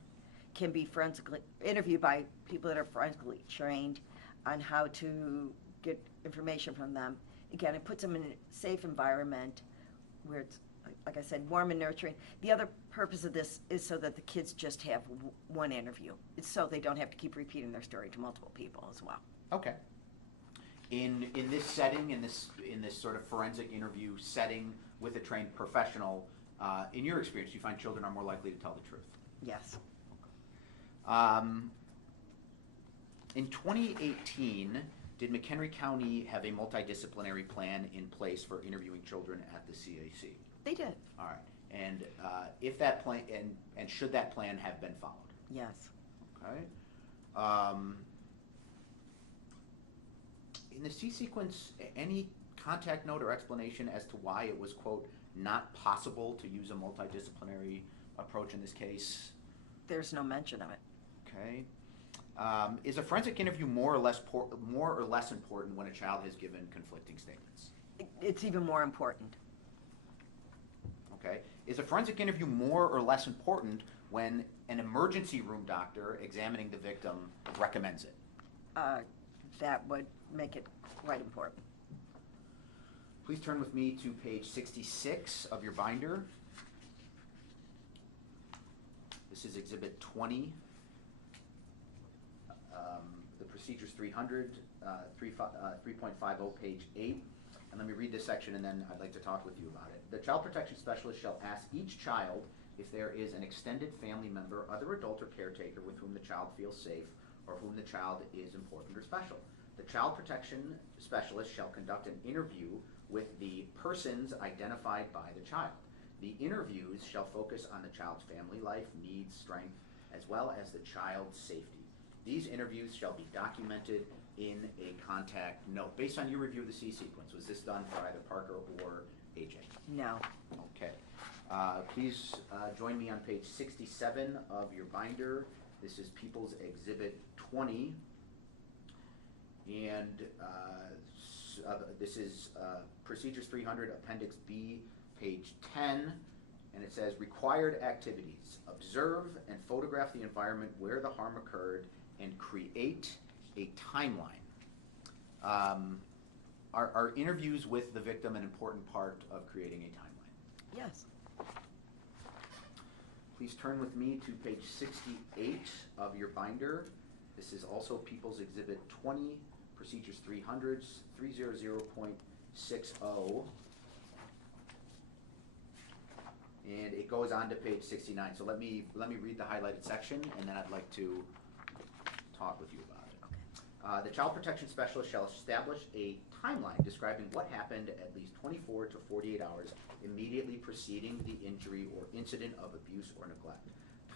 can be forensically interviewed by people that are forensically trained on how to get information from them. Again, it puts them in a safe environment where it's, like I said, warm and nurturing. The other purpose of this is so that the kids just have one interview. It's so they don't have to keep repeating their story to multiple people as well. Okay. In this setting, in this sort of forensic interview setting with a trained professional, in your experience, you find children are more likely to tell the truth? Yes. In 2018, did McHenry County have a multidisciplinary plan in place for interviewing children at the CAC? They did. All right. And if that plan, and should that plan have been followed? Yes. Okay. In the C sequence, any contact note or explanation as to why it was, quote, not possible to use a multidisciplinary approach in this case? There's no mention of it. Okay. Is a forensic interview more or less important when a child has given conflicting statements? It's even more important. Okay. Is a forensic interview more or less important when an emergency room doctor examining the victim recommends it? That would make it quite important. Please turn with me to page 66 of your binder. This is Exhibit 20. The Procedures 300, 3.50, page 8. And let me read this section, and then I'd like to talk with you about it. The child protection specialist shall ask each child if there is an extended family member, other adult or caretaker with whom the child feels safe or whom the child is important or special. The child protection specialist shall conduct an interview with the persons identified by the child. The interviews shall focus on the child's family life, needs, strength, as well as the child's safety. These interviews shall be documented in a contact note. Based on your review of the C sequence, was this done for either Parker or AJ? No. Okay. Please join me on page 67 of your binder. This is People's Exhibit 20. And this is Procedures 300, Appendix B, page 10. And it says, required activities. Observe and photograph the environment where the harm occurred and create a timeline. Are interviews with the victim an important part of creating a timeline? Yes. Please turn with me to page 68 of your binder. This is also People's Exhibit 20, procedures 300.60. And it goes on to page 69. So let me read the highlighted section, and then I'd like to talk with you about it. The Child Protection Specialist shall establish a timeline describing what happened at least 24 to 48 hours immediately preceding the injury or incident of abuse or neglect.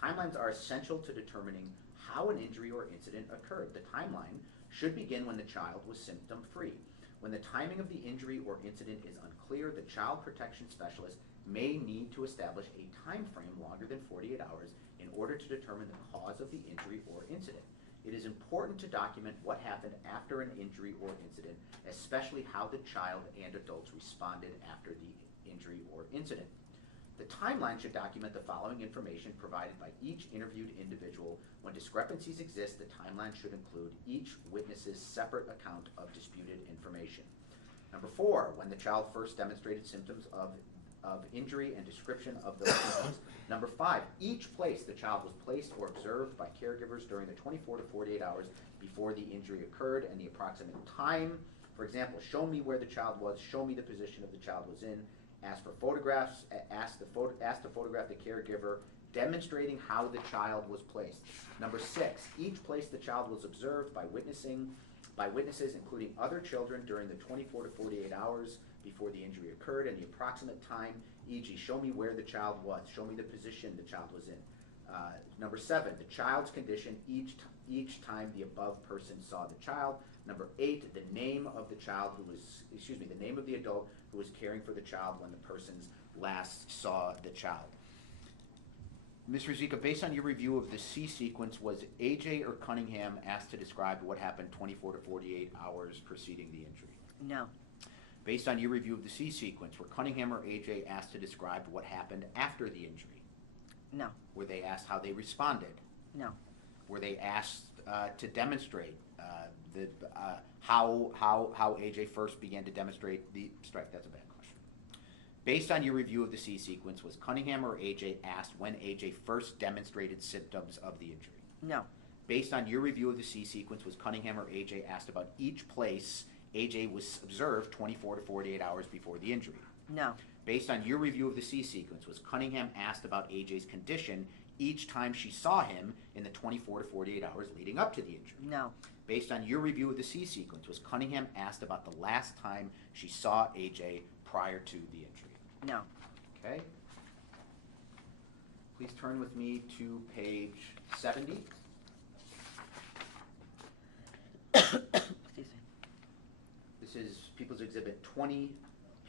Timelines are essential to determining how an injury or incident occurred. The timeline should begin when the child was symptom-free. When the timing of the injury or incident is unclear, the Child Protection Specialist may need to establish a time frame longer than 48 hours in order to determine the cause of the injury or incident. It is important to document what happened after an injury or incident, especially how the child and adults responded after the injury or incident. The timeline should document the following information provided by each interviewed individual. When discrepancies exist, the timeline should include each witness's separate account of disputed information. Number 4, when the child first demonstrated symptoms of injury and description of those symptoms. Number 5, each place the child was placed or observed by caregivers during the 24 to 48 hours before the injury occurred and the approximate time. For example, show me where the child was, show me the position of the child was in, ask for photographs, ask to photograph the caregiver, demonstrating how the child was placed. Number 6, each place the child was observed by witnesses, including other children, during the 24 to 48 hours before the injury occurred and the approximate time, e.g. show me where the child was, show me the position the child was in. Number 7, the child's condition each time the above person saw the child. Number 8, the name of the name of the adult who was caring for the child when the persons last saw the child. Ms. Rizika, based on your review of the C sequence, was AJ or Cunningham asked to describe what happened 24 to 48 hours preceding the injury? No. Based on your review of the C sequence, were Cunningham or AJ asked to describe what happened after the injury? No. Were they asked how they responded? No. Were they asked to demonstrate how AJ first began to demonstrate the strike? That's a bad question. Based on your review of the C sequence, was Cunningham or AJ asked when AJ first demonstrated symptoms of the injury? No. Based on your review of the C sequence, was Cunningham or AJ asked about each place AJ was observed 24 to 48 hours before the injury? No. Based on your review of the C sequence, was Cunningham asked about AJ's condition each time she saw him in the 24 to 48 hours leading up to the injury? No. Based on your review of the C sequence, was Cunningham asked about the last time she saw AJ prior to the injury? No. Okay. Please turn with me to page 70. Excuse me. This is People's Exhibit 20,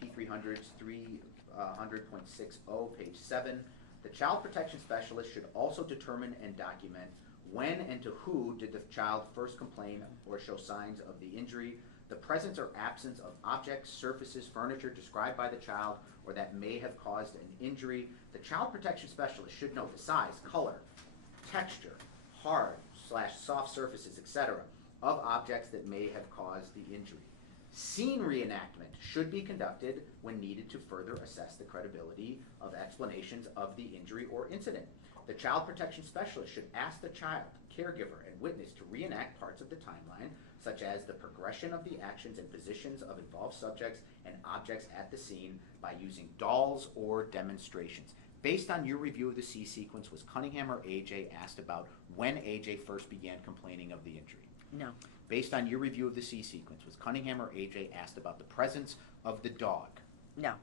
P300s 300.60, page 7. The Child Protection Specialist should also determine and document when and to who did the child first complain or show signs of the injury, the presence or absence of objects, surfaces, furniture described by the child or that may have caused an injury. The Child Protection Specialist should note the size, color, texture, hard/soft surfaces, etc., of objects that may have caused the injury. Scene reenactment should be conducted when needed to further assess the credibility of explanations of the injury or incident. The Child Protection Specialist should ask the child, caregiver, and witness to reenact parts of the timeline, such as the progression of the actions and positions of involved subjects and objects at the scene by using dolls or demonstrations. Based on your review of the C sequence, was Cunningham or AJ asked about when AJ first began complaining of the injury? No. Based on your review of the C sequence, was Cunningham or AJ asked about the presence of the dog? No.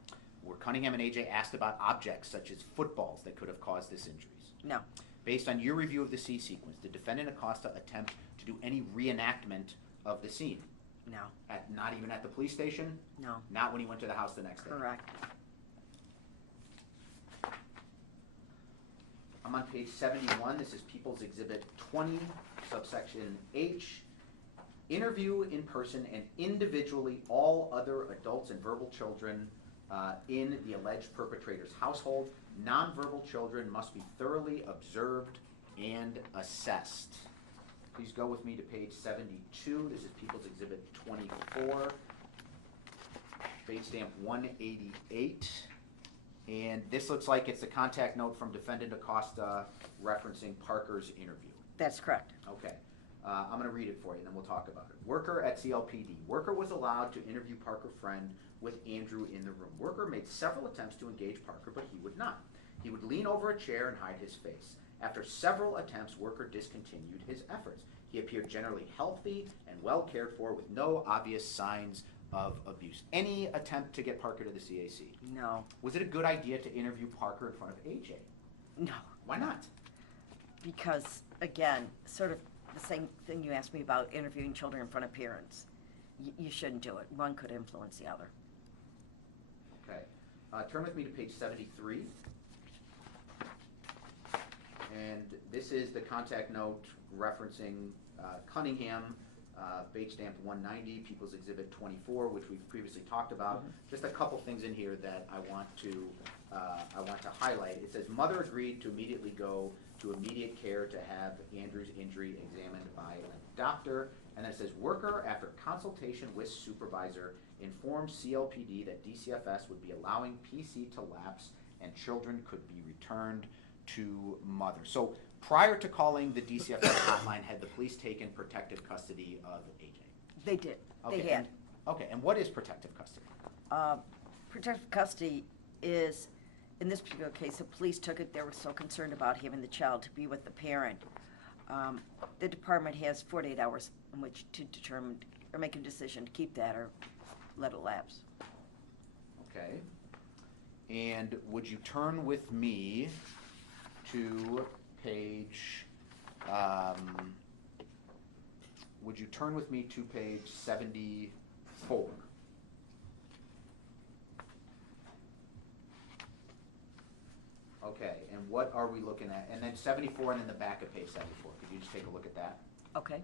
Were Cunningham and AJ asked about objects such as footballs that could have caused this injuries? No. Based on your review of the C sequence, did defendant Acosta attempt to do any reenactment of the scene? No. Not even at the police station? No. Not when he went to the house the next day? Correct. I'm on page 71. This is People's Exhibit 20, subsection H. Interview in person and individually all other adults and verbal children in the alleged perpetrator's household. Nonverbal children must be thoroughly observed and assessed. Please go with me to page 72. This is People's Exhibit 24, page stamp 188. And this looks like it's a contact note from defendant Acosta referencing Parker's interview. That's correct. Okay. I'm going to read it for you, and then we'll talk about it. Worker at CLPD. Worker was allowed to interview Parker Friend with Andrew in the room. Worker made several attempts to engage Parker, but he would not. He would lean over a chair and hide his face. After several attempts, Worker discontinued his efforts. He appeared generally healthy and well cared for with no obvious signs of abuse. Any attempt to get Parker to the CAC? No. Was it a good idea to interview Parker in front of AJ? No. Why not? Because, again, sort of the same thing you asked me about interviewing children in front of parents. You shouldn't do it. One could influence the other. Okay. Turn with me to page 73. And this is the contact note referencing Cunningham, Bait Stamp 190, People's Exhibit 24, which we've previously talked about. Just a couple things in here that I want to highlight. It says, mother agreed to immediately go to immediate care to have Andrew's injury examined by a doctor. And then it says, worker, after consultation with supervisor, informed CLPD that DCFS would be allowing PC to lapse and children could be returned to mother. So prior to calling the DCFS hotline, had the police taken protective custody of AJ? They did. Okay, They had. Okay, and what is protective custody? Protective custody is, in this particular case, the police took it. They were so concerned about having the child to be with the parent. The department has 48 hours in which to determine or make a decision to keep that or let it lapse. Okay. And would you turn with me to page, would you turn with me to page 74? Okay, and what are we looking at? And then 74 and then the back of page 74. Could you just take a look at that? Okay.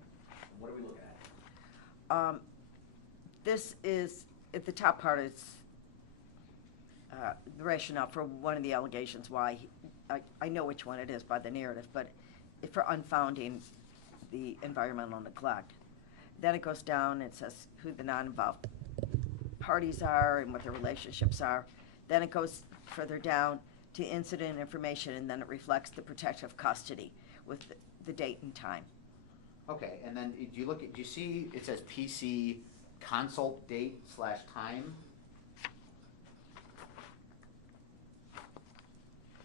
What are we looking at? This is, at the top part, it's the rationale for one of the allegations why, I know which one it is by the narrative, but for unfounding the environmental neglect. Then it goes down, it says who the non-involved parties are and what their relationships are. Then it goes further down to incident information, and then it reflects the protective custody with the date and time. Okay, and then do you see it says PC consult date / time?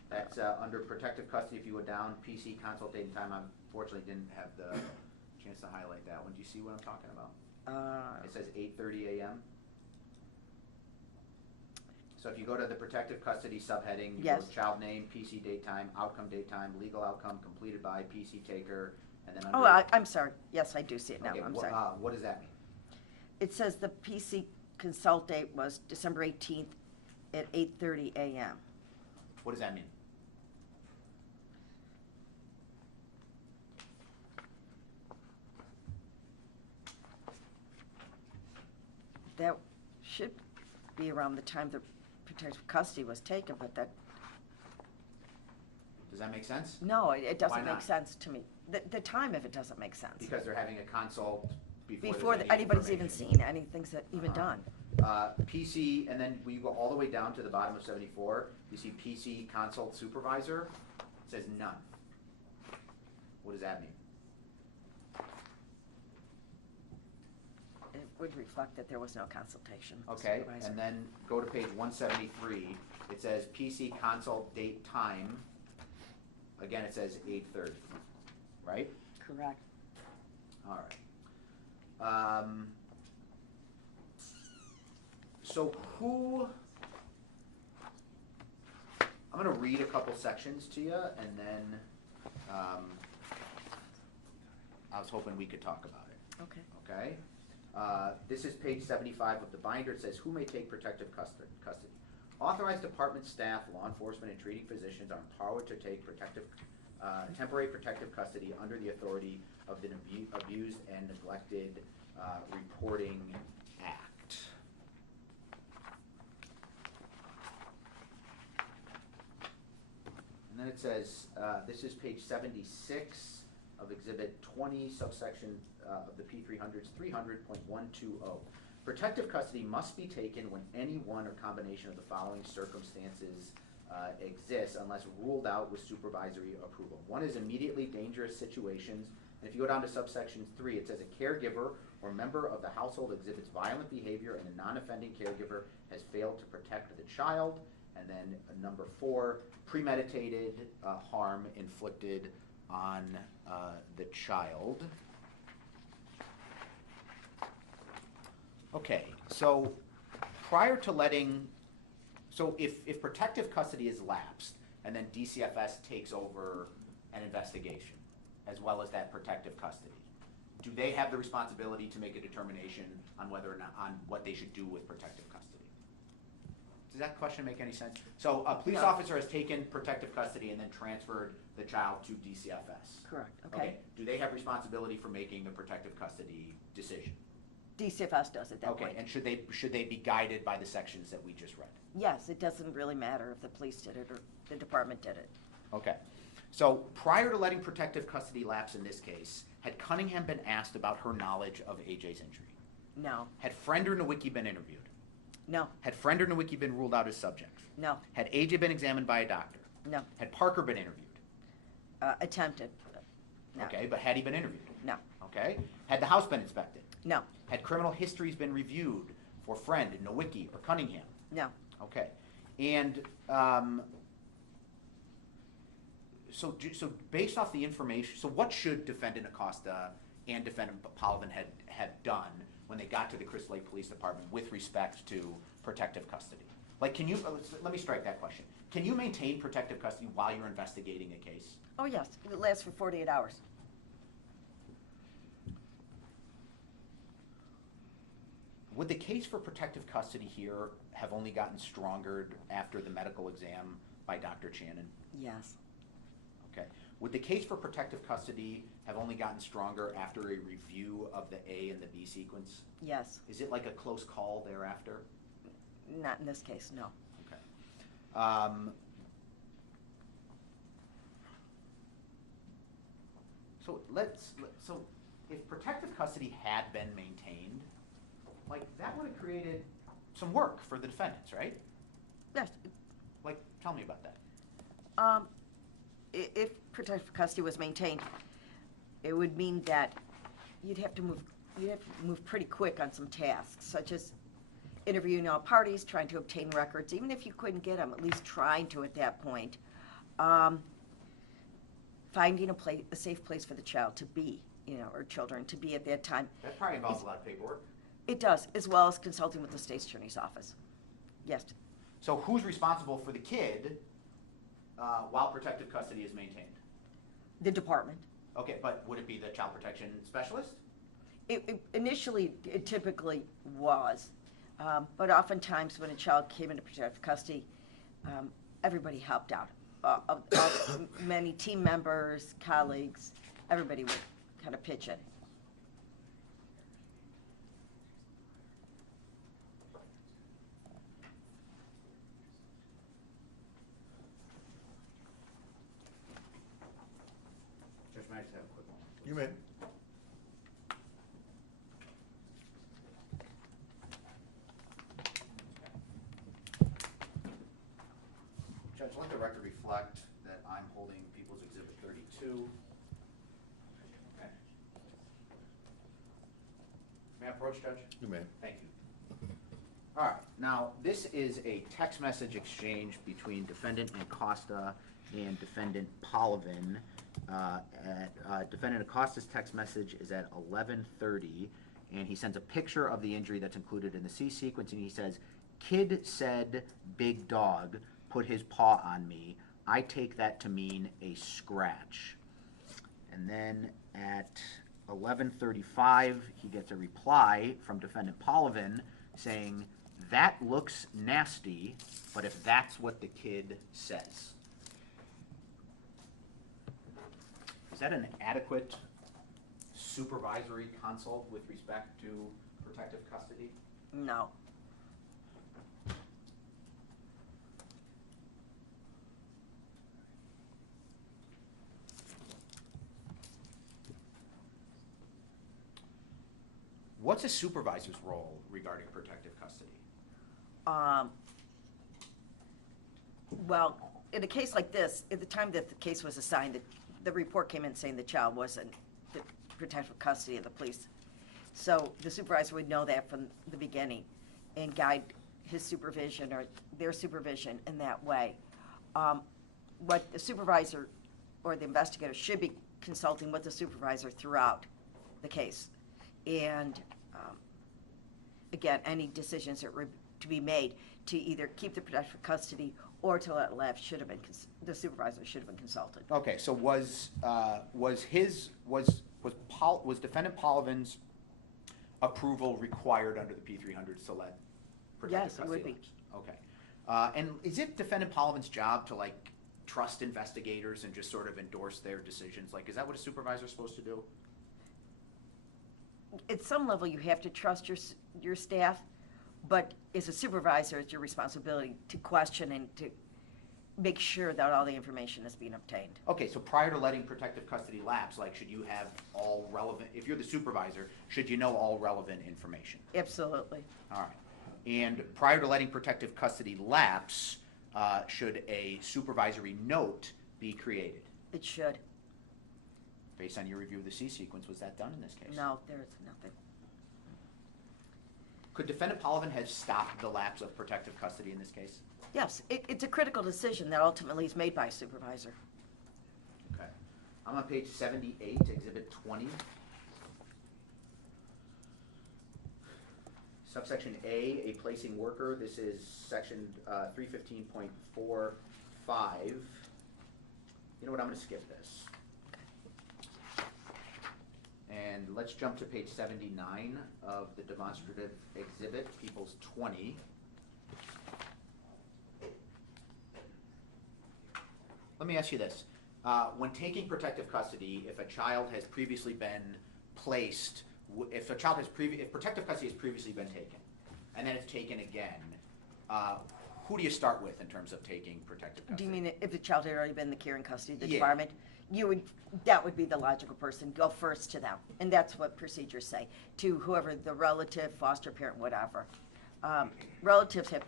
That's under protective custody. If you go down, PC consult date and time. I unfortunately didn't have the chance to highlight that one. Do you see what I'm talking about? It says 8:30 a.m. So if you go to the protective custody subheading, you Yes. go child name, PC date time, outcome date time, legal outcome completed by PC taker, and then under. Oh, I'm sorry. Yes, I do see it now. Okay, I'm what, sorry. what does that mean? It says the PC consult date was December 18th at 8:30 a.m. What does that mean? That should be around the time the protective custody was taken, but that, Does that make sense? no, it doesn't Why make not? sense to me. The time of it doesn't make sense. Because they're having a consult before Before there's any anybody's even information. seen anything's that even Uh-huh. done. PC, and then we go all the way down to the bottom of 74, you see PC consult supervisor, it says none. What does that mean? It would reflect that there was no consultation. with the Okay, supervisor. and then go to page 173, it says PC consult date time, again, it says 8:30, right? Correct. All right. So who, I'm gonna read a couple sections to you, and then, I was hoping we could talk about it, Okay. okay? This is page 75 of the binder. It says, who may take protective custody? Authorized department staff, law enforcement, and treating physicians are empowered to take temporary protective custody under the authority of the Abused and Neglected Reporting Act. And then it says, this is page 76 of Exhibit 20, subsection of the P300s, 300.120. Protective custody must be taken when any one or combination of the following circumstances exists unless ruled out with supervisory approval. One is immediately dangerous situations And if you go down to subsection 3, it says a caregiver or member of the household exhibits violent behavior and a non-offending caregiver has failed to protect the child. And then number 4, premeditated harm inflicted on the child. Okay, so prior to letting, so if protective custody is lapsed and then DCFS takes over an investigation as well as that protective custody, do they have the responsibility to make a determination on whether or not, on what they should do with protective custody? Does that question make any sense? So a police officer has taken protective custody and then transferred the child to DCFS. Correct, okay. Do they have responsibility for making the protective custody decision? DCFS does at that point. Okay, and should they be guided by the sections that we just read? Yes, it doesn't really matter if the police did it or the department did it. Okay. So prior to letting protective custody lapse in this case, had Cunningham been asked about her knowledge of AJ's injury? No, Had Friend or Nowicki been interviewed? no, Had Friend or Nowicki been ruled out as subjects? no, Had AJ been examined by a doctor? no. Had Parker been interviewed? Attempted. No. Okay, but had he been interviewed? No, Okay. Had the house been inspected? no, Had criminal histories been reviewed for Friend, Nowicki, or Cunningham? no. Okay. And so based off the information, so what should Defendant Acosta and Defendant Polovin have done when they got to the Crystal Lake Police Department with respect to protective custody? Like, can you, let me strike that question. Can you maintain protective custody while you're investigating a case? Oh, yes, it lasts for 48 hours. Would the case for protective custody here have only gotten stronger after the medical exam by Dr. Channon? Yes, Okay. Would the case for protective custody have only gotten stronger after a review of the A and the B sequence? yes. Is it like a close call thereafter? Not in this case, no. Okay. So if protective custody had been maintained, like, that would have created some work for the defendants, right? Yes, Like, tell me about that. if protective custody was maintained, it would mean that you'd have to move pretty quick on some tasks, such as interviewing all parties, trying to obtain records, even if you couldn't get them, at least trying to at that point. Finding a safe place for the child to be, or children to be at that time. That probably involves a lot of paperwork. It does, as well as consulting with the state's attorney's office. Yes, So who's responsible for the kid while protective custody is maintained? the department. Okay, but would it be the child protection specialist? Initially, it typically was, but oftentimes when a child came into protective custody, everybody helped out. Many team members, colleagues, everybody would kind of pitch in. Judge, may I just have a quick one? You may. Judge, let the record reflect that I'm holding People's Exhibit 32. Okay. May I approach, Judge? You may. Thank you. All right, now, this is a text message exchange between Defendant Acosta and Defendant Polovin. Defendant Acosta's text message is at 11:30, and he sends a picture of the injury that's included in the C sequence, and he says, "Kid said big dog put his paw on me. I take that to mean a scratch." And then at 11:35, he gets a reply from Defendant Polovin saying, "That looks nasty, but if that's what the kid says." Is that an adequate supervisory consult with respect to protective custody? No. What's a supervisor's role regarding protective custody? Well, in a case like this, at the time that the case was assigned, the report came in saying the child wasn't, protective custody of the police. So the supervisor would know that from the beginning and guide his supervision or their supervision in that way. What the supervisor or the investigator should be consulting with the supervisor throughout the case. And again, any decisions that were to be made to either keep the protective custody or to let lapse should have been, the supervisor should have been consulted. Okay, so was Defendant Pollivan's approval required under the P300 to let protective Yes, it custody would be. lapse? Okay. And is it Defendant Pollivan's job to like trust investigators and just sort of endorse their decisions? Like, is that what a supervisor is supposed to do? At some level, you have to trust your staff, but as a supervisor, it's your responsibility to question and to make sure that all the information is being obtained. Okay, so prior to letting protective custody lapse, like, should you have all relevant, if you're the supervisor, should you know all relevant information? Absolutely. All right. And prior to letting protective custody lapse, should a supervisory note be created? It should. Based on your review of the C sequence, was that done in this case? No, there's nothing. Could Defendant Pollivan have stopped the lapse of protective custody in this case? Yes, it's a critical decision that ultimately is made by a supervisor. Okay. I'm on page 78, Exhibit 20. Subsection A, a placing worker. This is section 315.45. You know what, I'm going to skip this. And let's jump to page 79 of the demonstrative exhibit, People's 20. Let me ask you this. When taking protective custody, if a child has previously been placed, if protective custody has previously been taken, and then it's taken again, who do you start with in terms of taking protective custody? Do you mean if the child had already been in the care and custody of the Yeah. department? That would be the logical person, go first to them. And that's what procedures say, to whoever, the relative, foster parent, whatever. Relatives have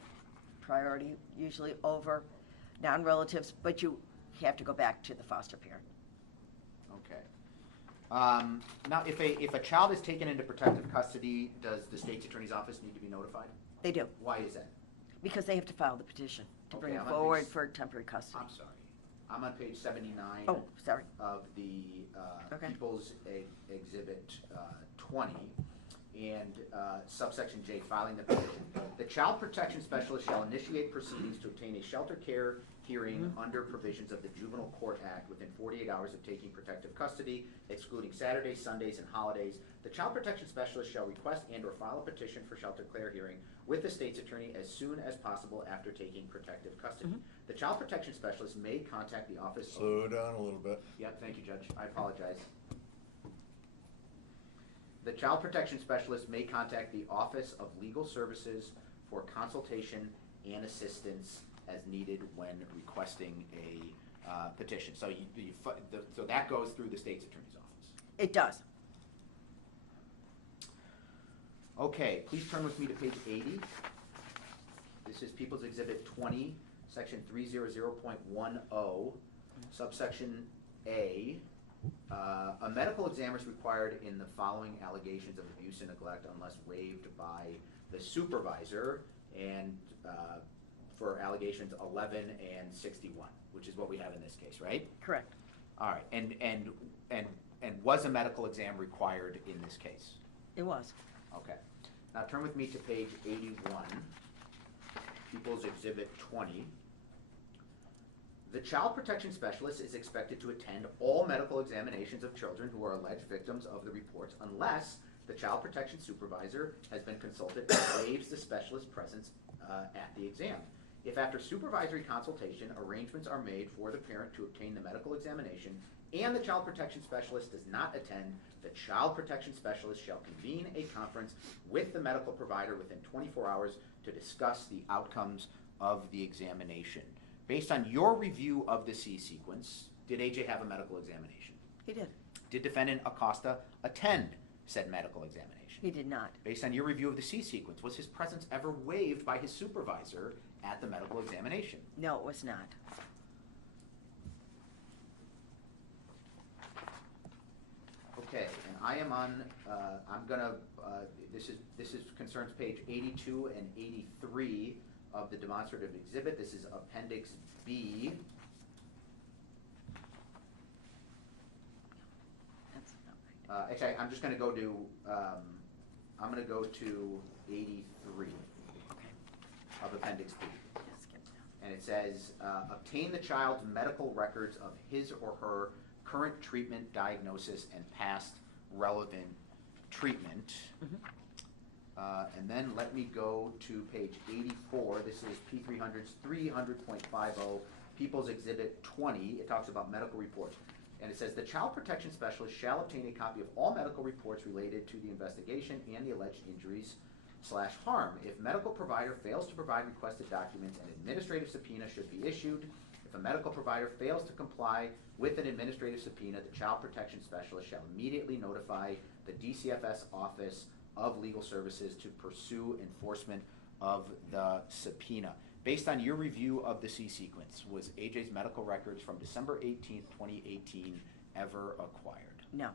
priority usually over non-relatives, but you have to go back to the foster parent. Okay. Now, if a child is taken into protective custody, does the state's attorney's office need to be notified? They do, Why is that? because they have to file the petition to bring Okay, it I'm on forward page- for temporary custody. I'm sorry. I'm on page 79 Oh, sorry. of the Okay. People's Exhibit 20, and subsection J, filing the petition. The child protection specialist shall initiate proceedings to obtain a shelter care hearing under provisions of the Juvenile Court Act within 48 hours of taking protective custody, excluding Saturdays, Sundays, and holidays. The child protection specialist shall request and/or file a petition for shelter care hearing with the state's attorney as soon as possible after taking protective custody. The child protection specialist may contact the office. Slow down a little bit. Yeah, thank you, Judge. I apologize. The child protection specialist may contact the Office of Legal Services for consultation and assistance as needed when requesting a petition. So so that goes through the state's attorney's office. It does. Okay, please turn with me to page 80. This is People's Exhibit 20, section 300.10, subsection A. A medical exam is required in the following allegations of abuse and neglect unless waived by the supervisor, and for allegations 11 and 61, which is what we have in this case, right? Correct. All right, and was a medical exam required in this case? It was. Okay. Now turn with me to page 81, People's Exhibit 20. The child protection specialist is expected to attend all medical examinations of children who are alleged victims of the reports unless the child protection supervisor has been consulted and waives the specialist's presence at the exam. If after supervisory consultation, arrangements are made for the parent to obtain the medical examination and the child protection specialist does not attend, the child protection specialist shall convene a conference with the medical provider within 24 hours to discuss the outcomes of the examination. Based on your review of the C sequence, did AJ have a medical examination? He did. Did Defendant Acosta attend said medical examination? He did not. Based on your review of the C sequence, was his presence ever waived by his supervisor at the medical examination? No, it was not. Okay, and I am on, I'm gonna, this is concerns page 82 and 83 of the demonstrative exhibit. This is Appendix B. That's not right. Actually, I'm just gonna go to, I'm gonna go to 83 Okay. of Appendix B. Just skip down. And it says, obtain the child's medical records of his or her current treatment, diagnosis, and past relevant treatment. Mhm. And then let me go to page 84. This is P300's 300.50, People's Exhibit 20. It talks about medical reports. And it says, the child protection specialist shall obtain a copy of all medical reports related to the investigation and the alleged injuries/harm. If medical provider fails to provide requested documents, an administrative subpoena should be issued. If a medical provider fails to comply with an administrative subpoena, the child protection specialist shall immediately notify the DCFS Office of Legal Services to pursue enforcement of the subpoena. Based on your review of the C sequence, was AJ's medical records from December 18th, 2018 ever acquired? No.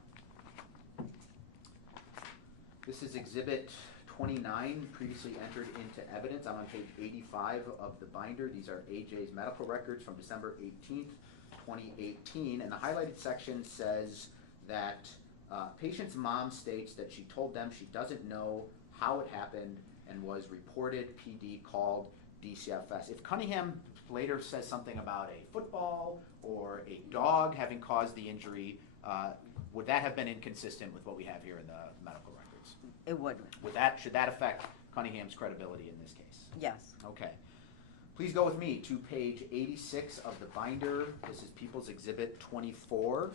This is Exhibit 29, previously entered into evidence. I'm on page 85 of the binder. These are AJ's medical records from December 18th, 2018. And the highlighted section says that patient's mom states that she told them she doesn't know how it happened and was reported PD called DCFS. If Cunningham later says something about a football or a dog having caused the injury, would that have been inconsistent with what we have here in the medical records? It would. Should that affect Cunningham's credibility in this case? Yes. Okay. Please go with me to page 86 of the binder. This is People's Exhibit 24.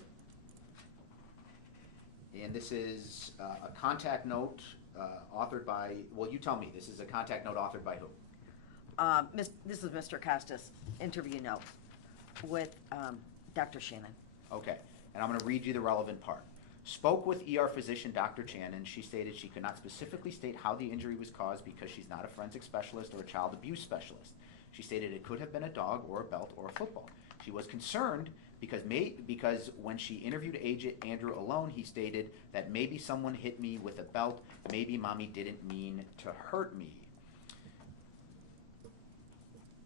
And this is a contact note authored by, well, you tell me, this is a contact note authored by who? This is Mr. Costa's interview note with Dr. Shannon. Okay, and I'm going to read you the relevant part. Spoke with ER physician Dr. Shannon. She stated she could not specifically state how the injury was caused because she's not a forensic specialist or a child abuse specialist. She stated it could have been a dog or a belt or a football. She was concerned because when she interviewed AJ Andrew alone, he stated that maybe someone hit me with a belt, maybe mommy didn't mean to hurt me.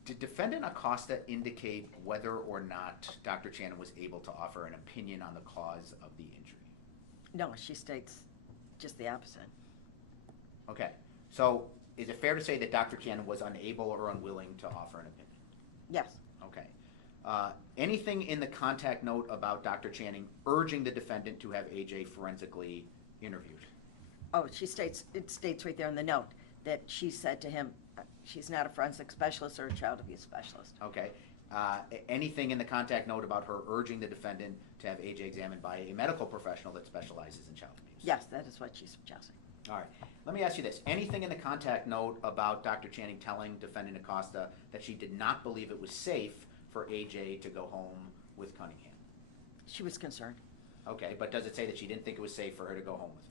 Did Defendant Acosta indicate whether or not Dr. Shannon was able to offer an opinion on the cause of the injury? No, she states just the opposite. Okay, so is it fair to say that Dr. Shannon was unable or unwilling to offer an opinion? Yes. Okay. Anything in the contact note about Dr. Channing urging the defendant to have AJ forensically interviewed? Oh, it states right there in the note that she said to him, she's not a forensic specialist or a child abuse specialist. Okay. Anything in the contact note about her urging the defendant to have AJ examined by a medical professional that specializes in child abuse? Yes, that is what she's suggesting. All right. Let me ask you this. Anything in the contact note about Dr. Channing telling Defendant Acosta that she did not believe it was safe for AJ to go home with Cunningham? She was concerned. Okay, but does it say that she didn't think it was safe for her to go home with him?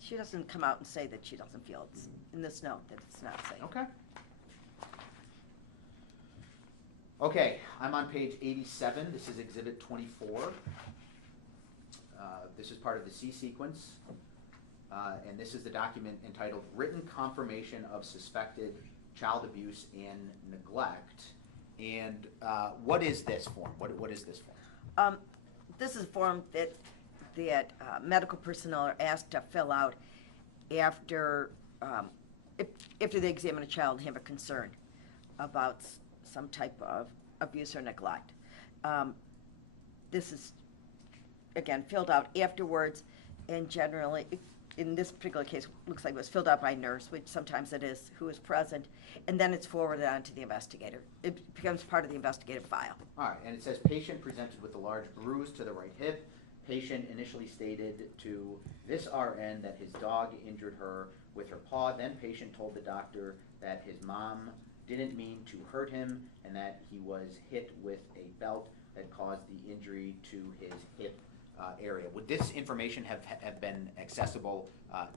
She doesn't come out and say that she doesn't feel it's, in this note, that it's not safe. Okay. Okay, I'm on page 87. This is Exhibit 24. This is part of the C sequence. And this is the document entitled Written Confirmation of Suspected Child Abuse and Neglect. And what is this form? What is this form? This is a form that medical personnel are asked to fill out after they examine a child and have a concern about some type of abuse or neglect. This is, again, filled out afterwards, and generally, in this particular case, looks like it was filled out by a nurse, which sometimes it is, who is present, and then it's forwarded on to the investigator. It becomes part of the investigative file. All right, and it says patient presented with a large bruise to the right hip. Patient initially stated to this RN that his dog injured her with her paw. Then patient told the doctor that his mom didn't mean to hurt him and that he was hit with a belt that caused the injury to his hip area. Would this information have been accessible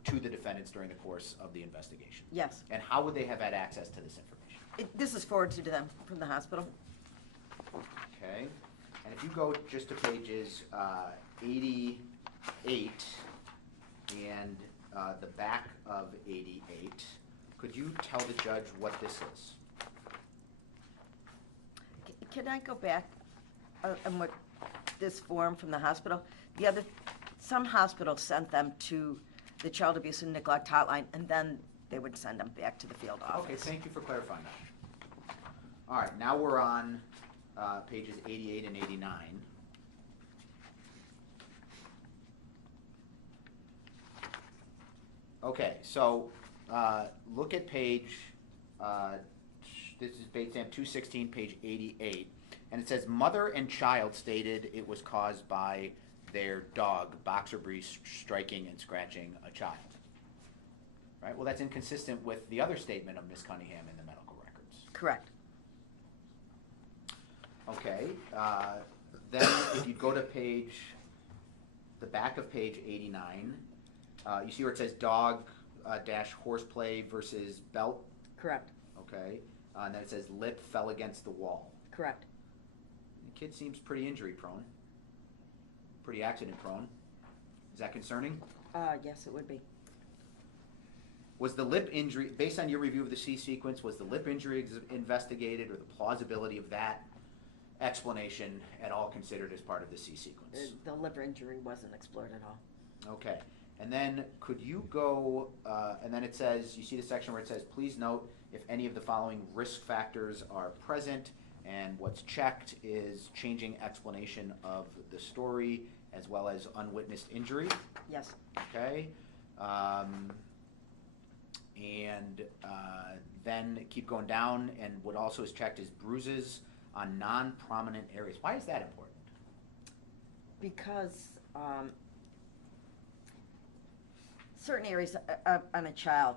to the defendants during the course of the investigation? Yes. And how would they have had access to this information? This is forwarded to them from the hospital. Okay, and if you go just to pages 88 and the back of 88, could you tell the judge what this is? Can I go back on what this form from the hospital? Some hospitals sent them to the Child Abuse and Neglect Hotline, and then they would send them back to the field office. Okay, thank you for clarifying that. All right, now we're on pages 88 and 89. Okay, so look at page, this is base exam 216, page 88, and it says mother and child stated it was caused by their dog, Boxer Bree, striking and scratching a child. Right, well that's inconsistent with the other statement of Ms. Cunningham in the medical records. Correct. Okay, then if you go to the back of page 89, you see where it says dog dash horseplay versus belt? Correct. Okay, and then it says lip fell against the wall. Correct. The kid seems pretty injury prone, pretty accident prone. Is that concerning? Yes, it would be. Was the lip injury, based on your review of the C sequence, was the lip injury investigated or the plausibility of that explanation at all considered as part of the C sequence? The liver injury wasn't explored at all. Okay, and then could you go, and then it says, you see the section where it says, please note if any of the following risk factors are present, and what's checked is changing explanation of the story as well as unwitnessed injury. Yes. Okay, and then keep going down, and what also is checked is bruises on non-prominent areas. Why is that important? Because certain areas on a child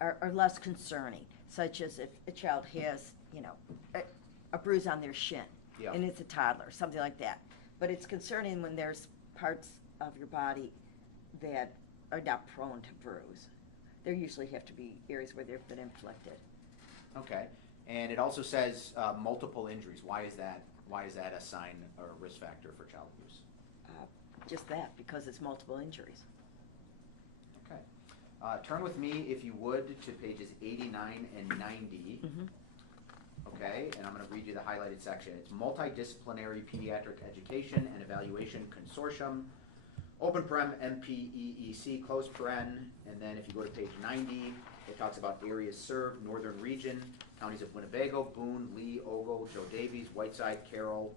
are less concerning, such as if a child has, a bruise on their shin, Yeah. and it's a toddler, something like that. But it's concerning when there's parts of your body that are not prone to bruise. There usually have to be areas where they've been inflicted. Okay, and it also says multiple injuries. Why is that? Why is that a sign or a risk factor for child abuse? Just that, because it's multiple injuries. Okay, turn with me, if you would, to pages 89 and 90. Mm-hmm. Okay, and I'm going to read you the highlighted section. It's Multidisciplinary Pediatric Education and Evaluation Consortium, open paren, MPEEC, close paren, and then if you go to page 90, it talks about areas served, northern region, counties of Winnebago, Boone, Lee, Ogle, Joe Davies, Whiteside, Carroll,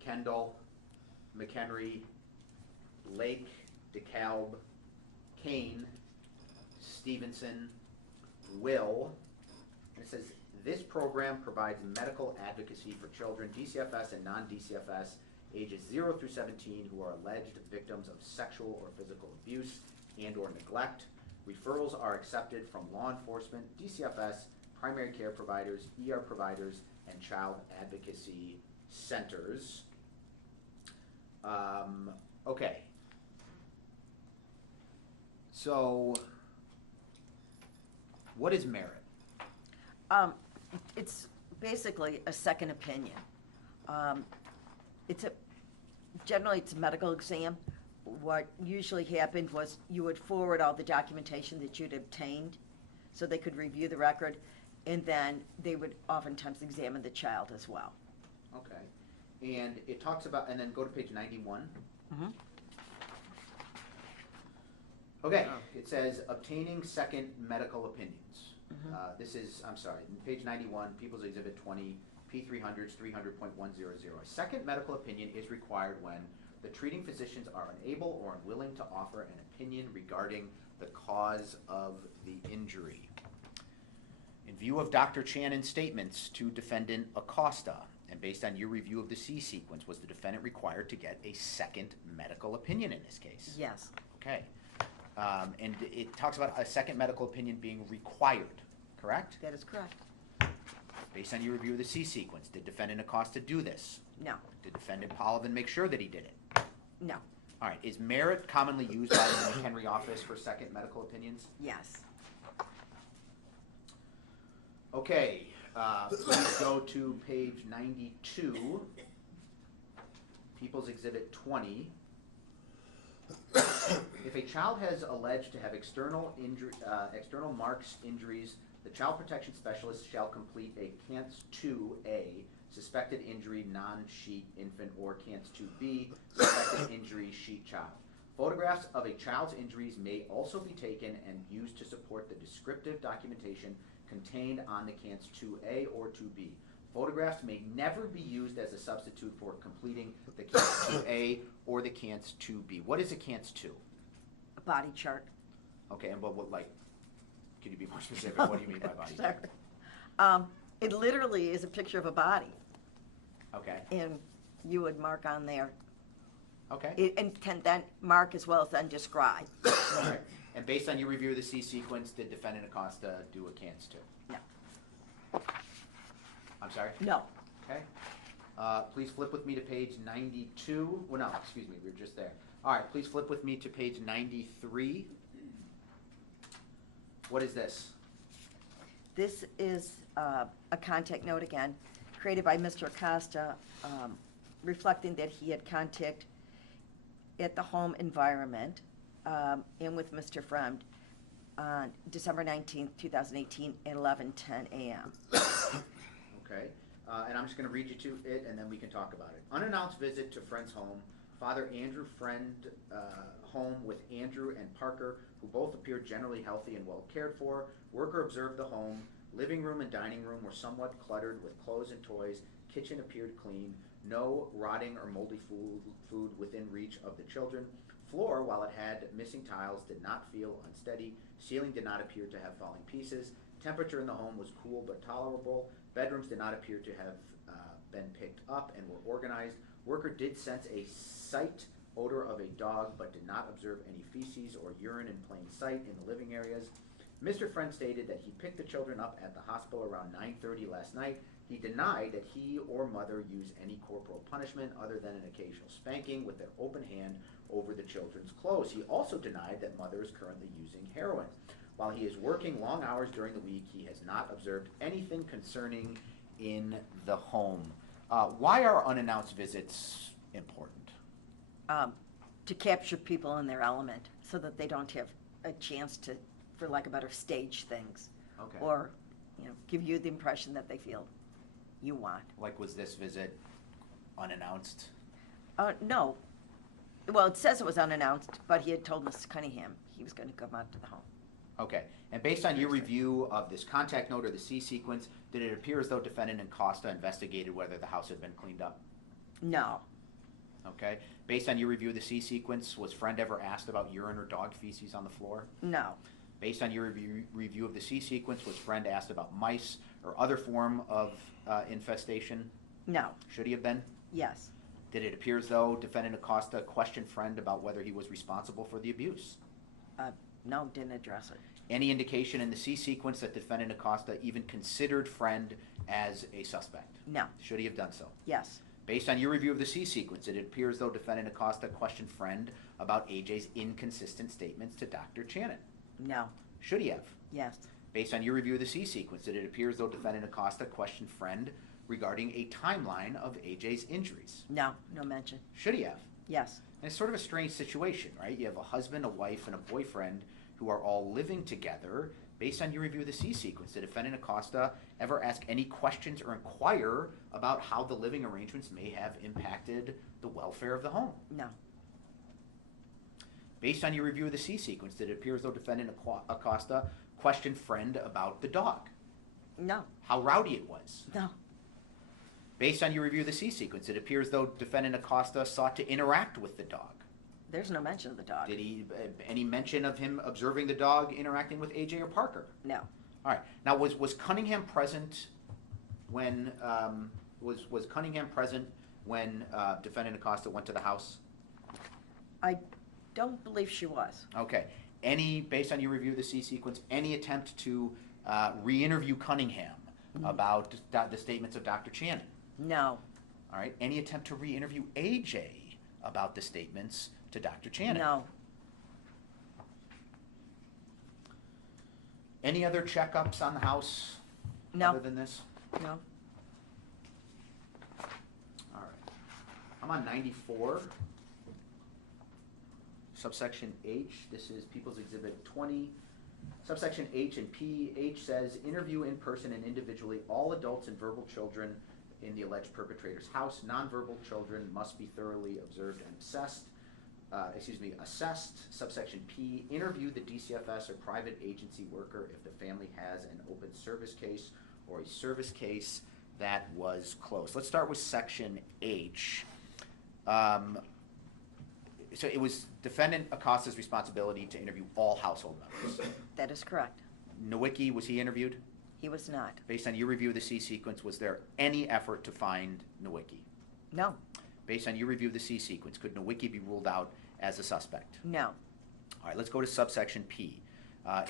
Kendall, McHenry, Lake, DeKalb, Kane, Stevenson, Will, and it says this program provides medical advocacy for children, DCFS and non-DCFS, ages 0 through 17 who are alleged victims of sexual or physical abuse and or neglect. Referrals are accepted from law enforcement, DCFS, primary care providers, ER providers, and child advocacy centers. Okay. So, what is merit? It's basically a second opinion. Generally it's a medical exam. What usually happened was you would forward all the documentation that you'd obtained so they could review the record, and then they would oftentimes examine the child as well. Okay. And it talks about, and then go to page 91. Mm-hmm. Okay, it says obtaining second medical opinions. Mm-hmm. This is, I'm sorry, page 91, People's Exhibit 20, P300s, 300.100. A second medical opinion is required when the treating physicians are unable or unwilling to offer an opinion regarding the cause of the injury. In view of Dr. Shannon's statements to Defendant Acosta, and based on your review of the C sequence, was the defendant required to get a second medical opinion in this case? Yes. Okay. And it talks about a second medical opinion being required, correct? That is correct. Based on your review of the C sequence, did Defendant Acosta do this? No. Did Defendant Polovin make sure that he did it? No. All right, is merit commonly used by the McHenry office for second medical opinions? Yes. Okay, please go to page 92, People's Exhibit 20. If a child has alleged to have external marks injuries, the child protection specialist shall complete a CANTS 2A, suspected injury non-sheet infant, or CANTS 2B, suspected injury sheet child. Photographs of a child's injuries may also be taken and used to support the descriptive documentation contained on the CANTS 2A or 2B. Photographs may never be used as a substitute for completing the CANTS 2A or the CANTS 2B. What is a CANTS 2? A body chart. Okay, and what like, can you be more specific? What do you mean by body chart? It literally is a picture of a body, Okay, and you would mark on there. okay. And can then mark as well as then describe. All right. And based on your review of the C sequence, did defendant Acosta do a CANTS 2? No. I'm sorry? No. Okay. Please flip with me to page 92. Well, no, excuse me, we were just there. All right, please flip with me to page 93. What is this? This is a contact note again, created by Mr. Acosta, reflecting that he had contact at the home environment and with Mr. Freund on December 19th, 2018 at 11:10 a.m. Okay. And I'm just going to read you to it, and then we can talk about it. Unannounced visit to friend's home. Father Andrew Freund home with Andrew and Parker, who both appeared generally healthy and well cared for. Worker observed the home. Living room and dining room were somewhat cluttered with clothes and toys. Kitchen appeared clean. No rotting or moldy food within reach of the children. Floor, while it had missing tiles, did not feel unsteady. Ceiling did not appear to have falling pieces. Temperature in the home was cool but tolerable. Bedrooms did not appear to have been picked up and were organized. Worker did sense a sight odor of a dog but did not observe any feces or urine in plain sight in the living areas. Mr. Freund stated that he picked the children up at the hospital around 9:30 last night. He denied that he or mother used any corporal punishment other than an occasional spanking with their open hand over the children's clothes. He also denied that mother is currently using heroin. While he is working long hours during the week, he has not observed anything concerning in the home. Why are unannounced visits important? To capture people in their element so that they don't have a chance to, for lack of better, stage things. Okay. Or, give you the impression that they feel you want. Like, was this visit unannounced? No. Well, it says it was unannounced, but he had told Mrs. Cunningham he was going to come out to the home. Okay. And based on your review of this contact note or the C sequence, did it appear as though defendant and Costa investigated whether the house had been cleaned up? No. Okay. Based on your review of the C sequence, was Friend ever asked about urine or dog feces on the floor? No. Based on your review of the C sequence, was Friend asked about mice or other form of infestation? No. Should he have been? Yes. Did it appear as though defendant Acosta questioned Friend about whether he was responsible for the abuse? No, didn't address it. Any indication in the C sequence that defendant Acosta even considered Friend as a suspect? No. Should he have done so? Yes. Based on your review of the C sequence, it appears as though defendant Acosta questioned Friend about AJ's inconsistent statements to Dr. Channon. No. Should he have? Yes. Based on your review of the C sequence, it appears as though defendant Acosta questioned Friend regarding a timeline of AJ's injuries. No. No mention. Should he have? Yes. And it's sort of a strange situation, right? You have a husband, a wife, and a boyfriend who are all living together. Based on your review of the C sequence, did defendant Acosta ever ask any questions or inquire about how the living arrangements may have impacted the welfare of the home? No. Based on your review of the C sequence, did it appear as though defendant Acosta questioned Friend about the dog? No. How rowdy it was? No. Based on your review of the C sequence, it appears as though defendant Acosta sought to interact with the dog. There's no mention of the dog. Did he, any mention of him observing the dog interacting with AJ or Parker? No. All right. Now, was Cunningham present when, was Cunningham present when defendant Acosta went to the house? I don't believe she was. Okay. Based on your review of the C sequence, any attempt to re-interview Cunningham about the statements of Dr. Channon? No. All right. Any attempt to re-interview AJ about the statements to Dr. Channing? No. Any other checkups on the house? No. Other than this? No. All right. I'm on 94. Subsection H, this is People's Exhibit 20. Subsection H and P. H says, interview in person and individually all adults and verbal children in the alleged perpetrator's house. Nonverbal children must be thoroughly observed and assessed. Subsection P, interview the DCFS or private agency worker if the family has an open service case or a service case that was closed. Let's start with Section H. So it was defendant Acosta's responsibility to interview all household members. That is correct. Nowicki, was he interviewed? He was not. Based on your review of the C sequence, was there any effort to find Nowicki? No. Based on your review of the C sequence, could Nowicki be ruled out as a suspect? No. All right, let's go to subsection P.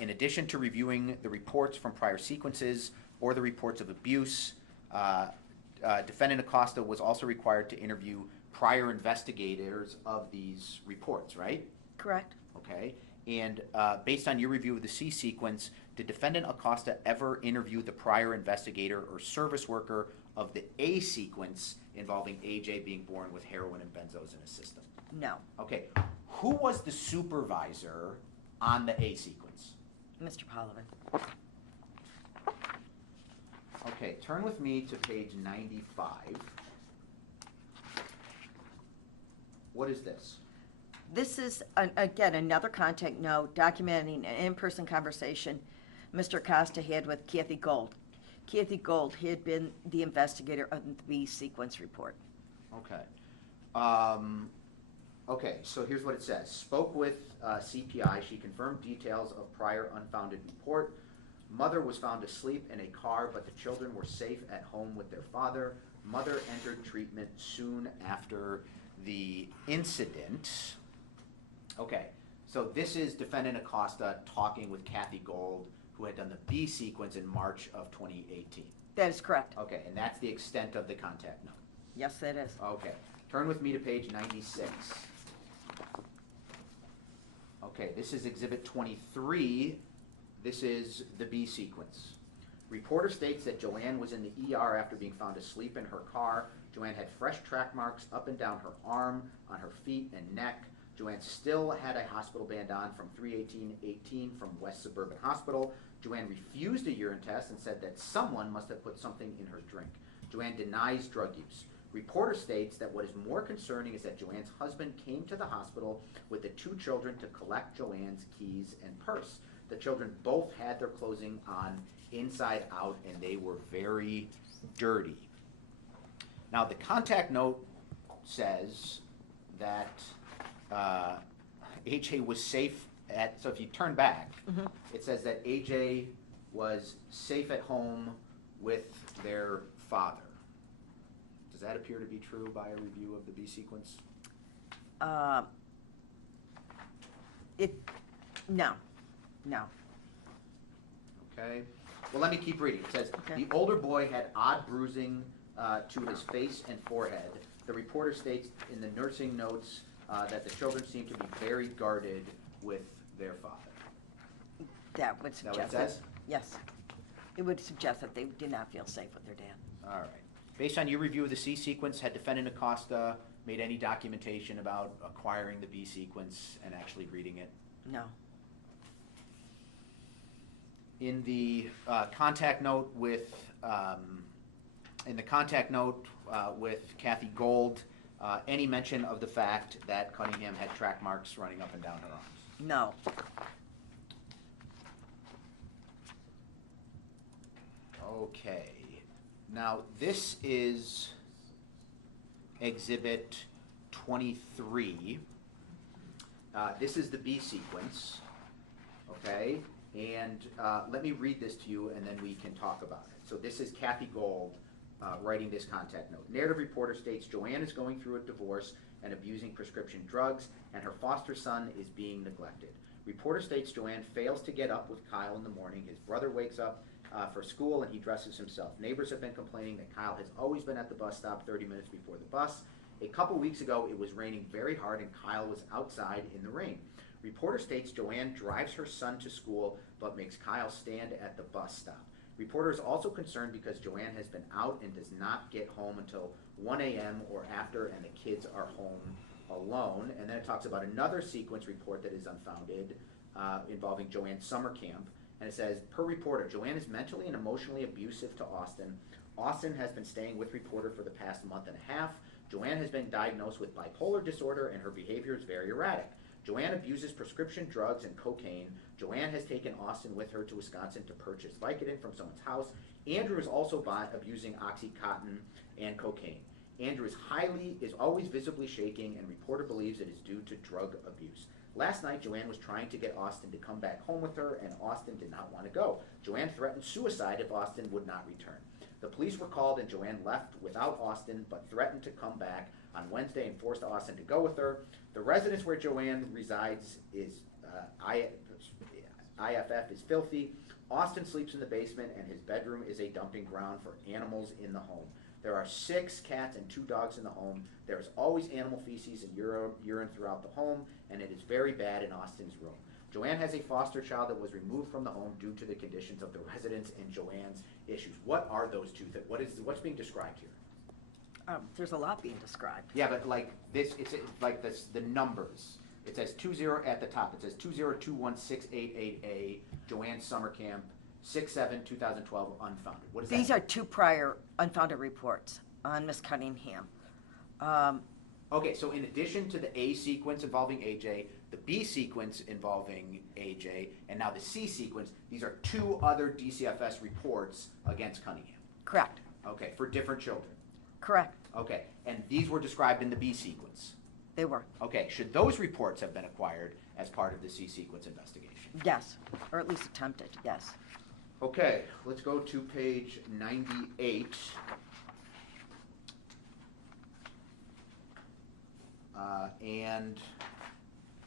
In addition to reviewing the reports from prior sequences or the reports of abuse, defendant Acosta was also required to interview prior investigators of these reports, right? Correct. Okay. And based on your review of the C sequence, did defendant Acosta ever interview the prior investigator or service worker of the A sequence involving AJ being born with heroin and benzos in his system? No. Okay. Who was the supervisor on the A sequence? Mr. Polovin. Okay, turn with me to page 95. What is this? This is, again, another contact note documenting an in-person conversation Mr. Acosta had with Kathy Gold. Kathy Gold had been the investigator of the B sequence report. Okay. Okay, so here's what it says. Spoke with CPI. She confirmed details of prior unfounded report. Mother was found asleep in a car, but the children were safe at home with their father. Mother entered treatment soon after the incident. Okay, so this is defendant Acosta talking with Kathy Gold, who had done the B sequence in March of 2018. That is correct. Okay, and that's the extent of the contact note. Yes, that is. Okay, turn with me to page 96. Okay, this is Exhibit 23. This is the B sequence. Reporter states that Joanne was in the ER after being found asleep in her car. Joanne had fresh track marks up and down her arm, on her feet and neck. Joanne still had a hospital band on from 3/18/18 from West Suburban Hospital. Joanne refused a urine test and said that someone must have put something in her drink. Joanne denies drug use. Reporter states that what is more concerning is that Joanne's husband came to the hospital with the two children to collect Joanne's keys and purse. The children both had their clothing on inside out and they were very dirty. Now the contact note says that AJ was safe at, so if you turn back, it says that AJ was safe at home with their father. Does that appear to be true by a review of the B sequence? No. Okay. Well, let me keep reading. It says, Okay. the older boy had odd bruising to his face and forehead. The reporter states in the nursing notes that the children seem to be very guarded with their father. That would Is that suggest what it says? Yes. It would suggest that they did not feel safe with their dad. All right. Based on your review of the C sequence, had defendant Acosta made any documentation about acquiring the B sequence and actually reading it? No. In the contact note with Kathy Gold, any mention of the fact that Cunningham had track marks running up and down her arms? No. Okay. Now this is Exhibit 23. This is the B sequence. Okay. And let me read this to you and then we can talk about it. So this is Kathy Gold writing this contact note. Narrative reporter states Joanne is going through a divorce and abusing prescription drugs, and her foster son is being neglected. Reporter states Joanne fails to get up with Kyle in the morning. His brother wakes up for school and he dresses himself. Neighbors have been complaining that Kyle has always been at the bus stop 30 minutes before the bus. A couple weeks ago, it was raining very hard and Kyle was outside in the rain. Reporter states Joanne drives her son to school but makes Kyle stand at the bus stop. Reporter is also concerned because Joanne has been out and does not get home until 1 a.m. or after, and the kids are home alone. And then it talks about another sequence report that is unfounded involving Joanne's summer camp. And it says, per reporter, Joanne is mentally and emotionally abusive to Austin. Austin has been staying with reporter for the past month and a half. Joanne has been diagnosed with bipolar disorder and her behavior is very erratic. Joanne abuses prescription drugs and cocaine. Joanne has taken Austin with her to Wisconsin to purchase Vicodin from someone's house. Andrew is also abusing Oxycontin and cocaine. Andrew is always visibly shaking, and reporter believes it is due to drug abuse. Last night, Joanne was trying to get Austin to come back home with her, and Austin did not want to go. Joanne threatened suicide if Austin would not return. The police were called, and Joanne left without Austin, but threatened to come back on Wednesday and forced Austin to go with her. The residence where Joanne resides is IFF is filthy. Austin sleeps in the basement, and his bedroom is a dumping ground for animals in the home. There are 6 cats and 2 dogs in the home. There is always animal feces and urine throughout the home, and it is very bad in Austin's room. Joanne has a foster child that was removed from the home due to the conditions of the residence and Joanne's issues. What are those two things? What's being described here? There's a lot being described. Yeah, but like this, it's like this, the numbers. It says 20 at the top. It says 2021688A, Joanne's summer camp, 6/7/2012, unfounded. What is that? These are 2 prior unfounded reports on Miss Cunningham. Okay, so in addition to the A sequence involving AJ, the B sequence involving AJ, and now the C sequence, these are 2 other DCFS reports against Cunningham. Correct. Okay, for different children. Correct. Okay, and these were described in the B sequence. They were. Okay, should those reports have been acquired as part of the C sequence investigation? Yes, or at least attempted, yes. Okay, let's go to page 98. And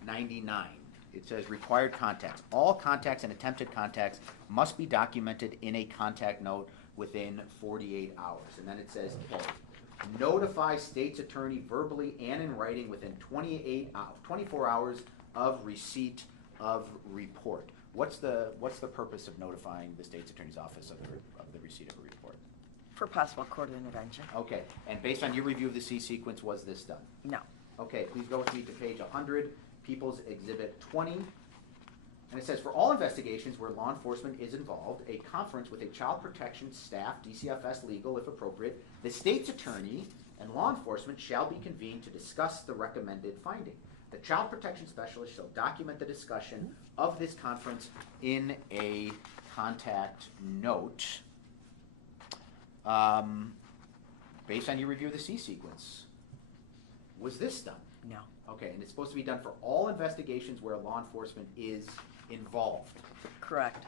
99. It says required contacts. All contacts and attempted contacts must be documented in a contact note within 48 hours. And then it says K. Notify state's attorney verbally and in writing within 24 hours of receipt of report. What's the purpose of notifying the state's attorney's office of the receipt of a report? For possible court intervention. Okay, and based on your review of the C sequence, was this done? No. Okay, please go with me to page 100, People's Exhibit 20. And it says, for all investigations where law enforcement is involved, a conference with a child protection staff, DCFS legal if appropriate, the state's attorney, and law enforcement shall be convened to discuss the recommended finding. The child protection specialist shall document the discussion of this conference in a contact note. Based on your review of the C sequence, was this done? No. Okay, and it's supposed to be done for all investigations where law enforcement is involved. Correct.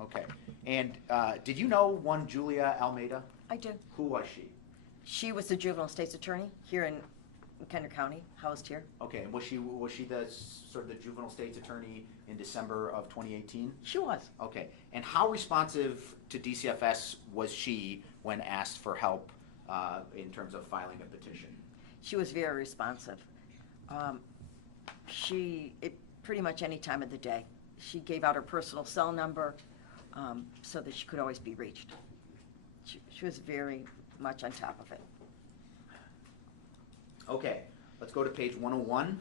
Okay, and did you know one Julia Almeida? I did. Who was she? She was the juvenile state's attorney here in Kender County, housed here. Okay, and was she the sort of the juvenile state's attorney in December of 2018? She was. Okay, and how responsive to DCFS was she when asked for help in terms of filing a petition? She was very responsive. Pretty much any time of the day. She gave out her personal cell number so that she could always be reached. She was very much on top of it. Okay, let's go to page 101.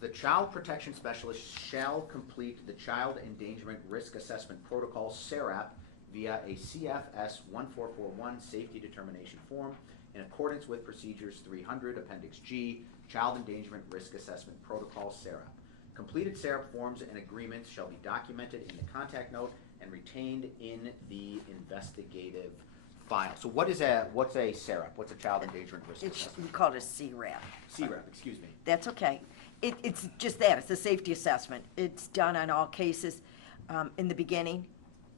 The child protection specialist shall complete the child endangerment risk assessment protocol, SARAP, via a CFS 1441 safety determination form in accordance with procedures 300 Appendix G, Child Endangerment Risk Assessment Protocol, SARAP. Completed SARAP forms and agreements shall be documented in the contact note and retained in the investigative file. So what's a SARAP? What's a Child Endangerment Risk Assessment? We call it a CRAP. CRAP, excuse me. That's okay. It's just that. It's a safety assessment. It's done on all cases in the beginning,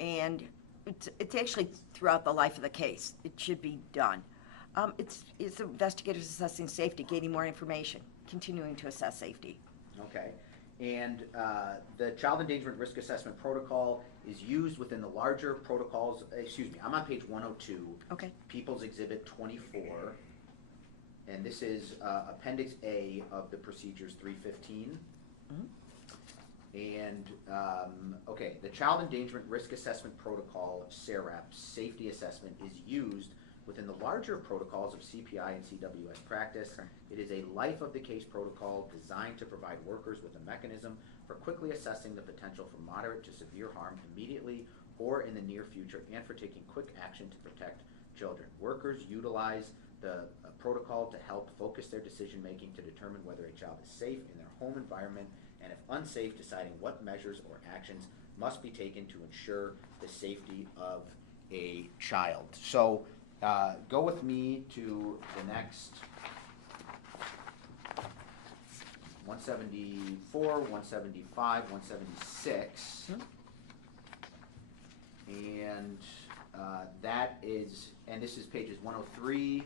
and it's actually throughout the life of the case. It should be done. It's investigators assessing safety, gaining more information, continuing to assess safety. Okay. And the child endangerment risk assessment protocol is used within the larger protocols, excuse me, I'm on page 102. Okay. People's Exhibit 24. And this is Appendix A of the Procedures 315. Mhm. And, okay, the Child Endangerment Risk Assessment Protocol, SARAP, safety assessment, is used within the larger protocols of CPI and CWS practice. Sure. It is a life of the case protocol designed to provide workers with a mechanism for quickly assessing the potential for moderate to severe harm immediately or in the near future, and for taking quick action to protect children. Workers utilize the protocol to help focus their decision-making to determine whether a child is safe in their home environment, and if unsafe, deciding what measures or actions must be taken to ensure the safety of a child. So go with me to the next 174, 175, 176. And that is, and this is pages 103,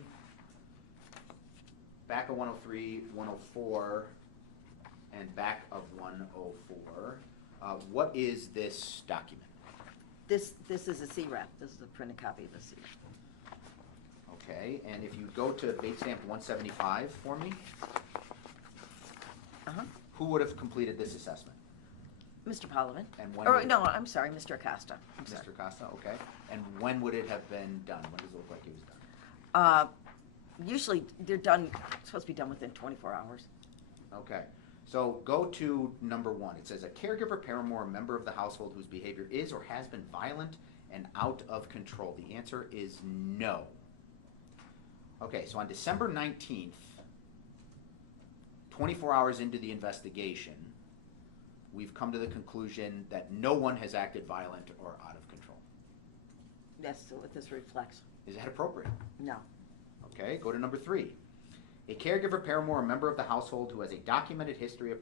back of 103, 104, and back of 104. What is this document? This is a CRAP. This is a printed copy of the CRAP. Okay, and if you go to base stamp 175 for me, Uh-huh. who would have completed this assessment? Mr. Pollman. And when Or, would- no, I'm sorry, Mr. Acosta. I'm sorry. Mr. Costa, okay. And when would it have been done? When does it look like it was done? Usually, they're done, supposed to be done within 24 hours. Okay, so go to number 1. It says a caregiver, paramour, a member of the household whose behavior is or has been violent and out of control. The answer is no. Okay, so on December 19th, 24 hours into the investigation, we've come to the conclusion that no one has acted violent or out of control. That's what this reflects. Is that appropriate? No. Okay, go to number 3. A caregiver, paramour, a member of the household who has a documented history of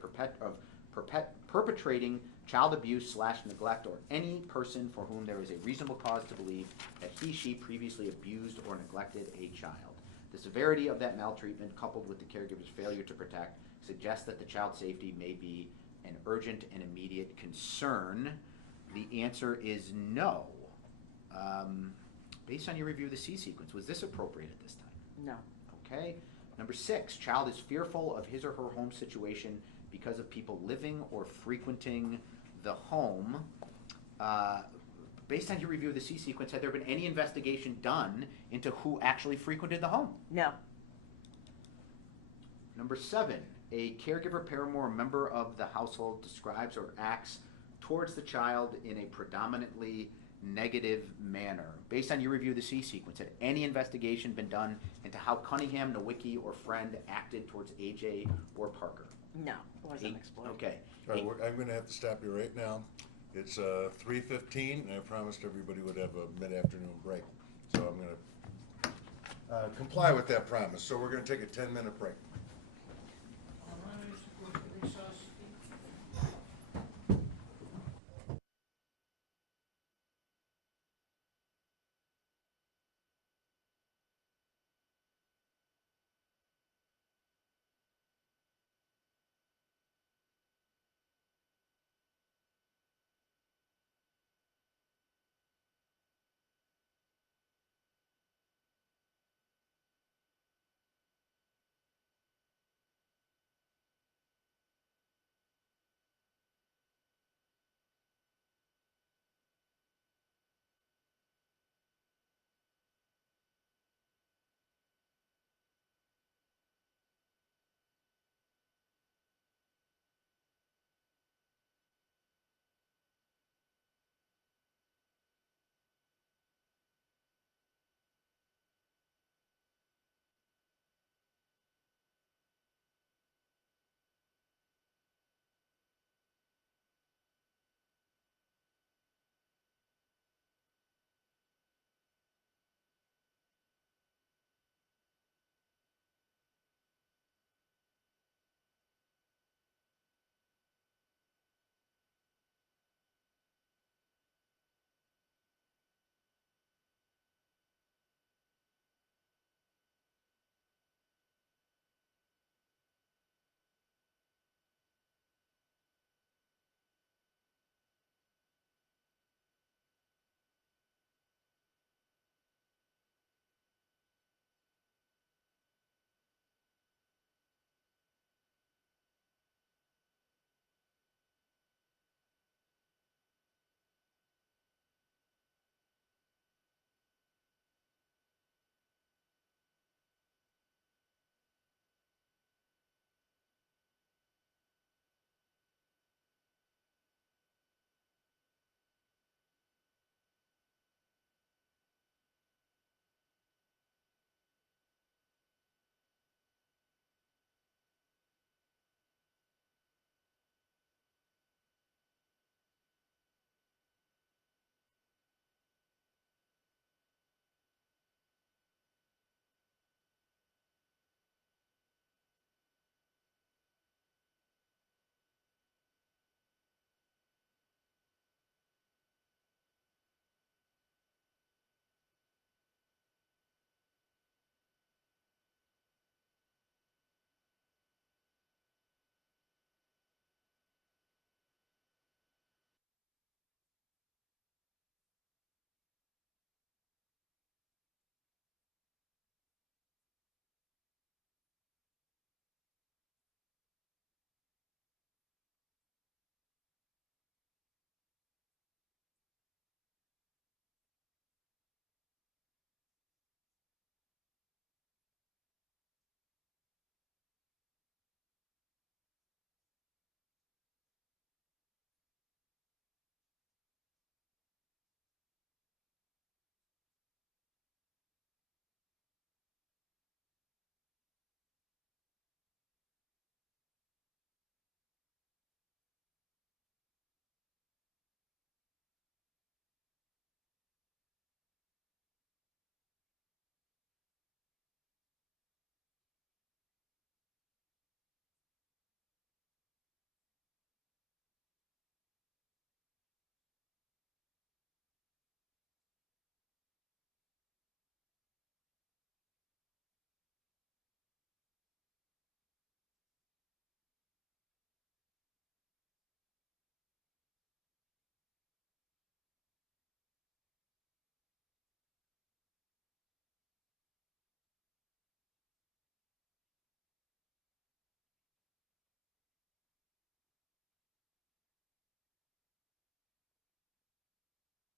perpetrating child abuse / neglect, or any person for whom there is a reasonable cause to believe that he, she previously abused or neglected a child. The severity of that maltreatment, coupled with the caregiver's failure to protect, suggests that the child's safety may be an urgent and immediate concern. The answer is no. Based on your review of the C sequence, was this appropriate at this time? No. Okay. Number 6, child is fearful of his or her home situation because of people living or frequenting the home. Based on your review of the C sequence, had there been any investigation done into who actually frequented the home? No. Number 7, a caregiver, paramour, or member of the household describes or acts towards the child in a predominantly negative manner. Based on your review of the C sequence, had any investigation been done into how Cunningham, Nowicki, or Friend acted towards AJ or Parker? No. It wasn't explored. Okay. All right, I'm gonna have to stop you right now. It's 3:15, and I promised everybody would have a mid-afternoon break. So I'm gonna comply with that promise. So we're gonna take a 10-minute break.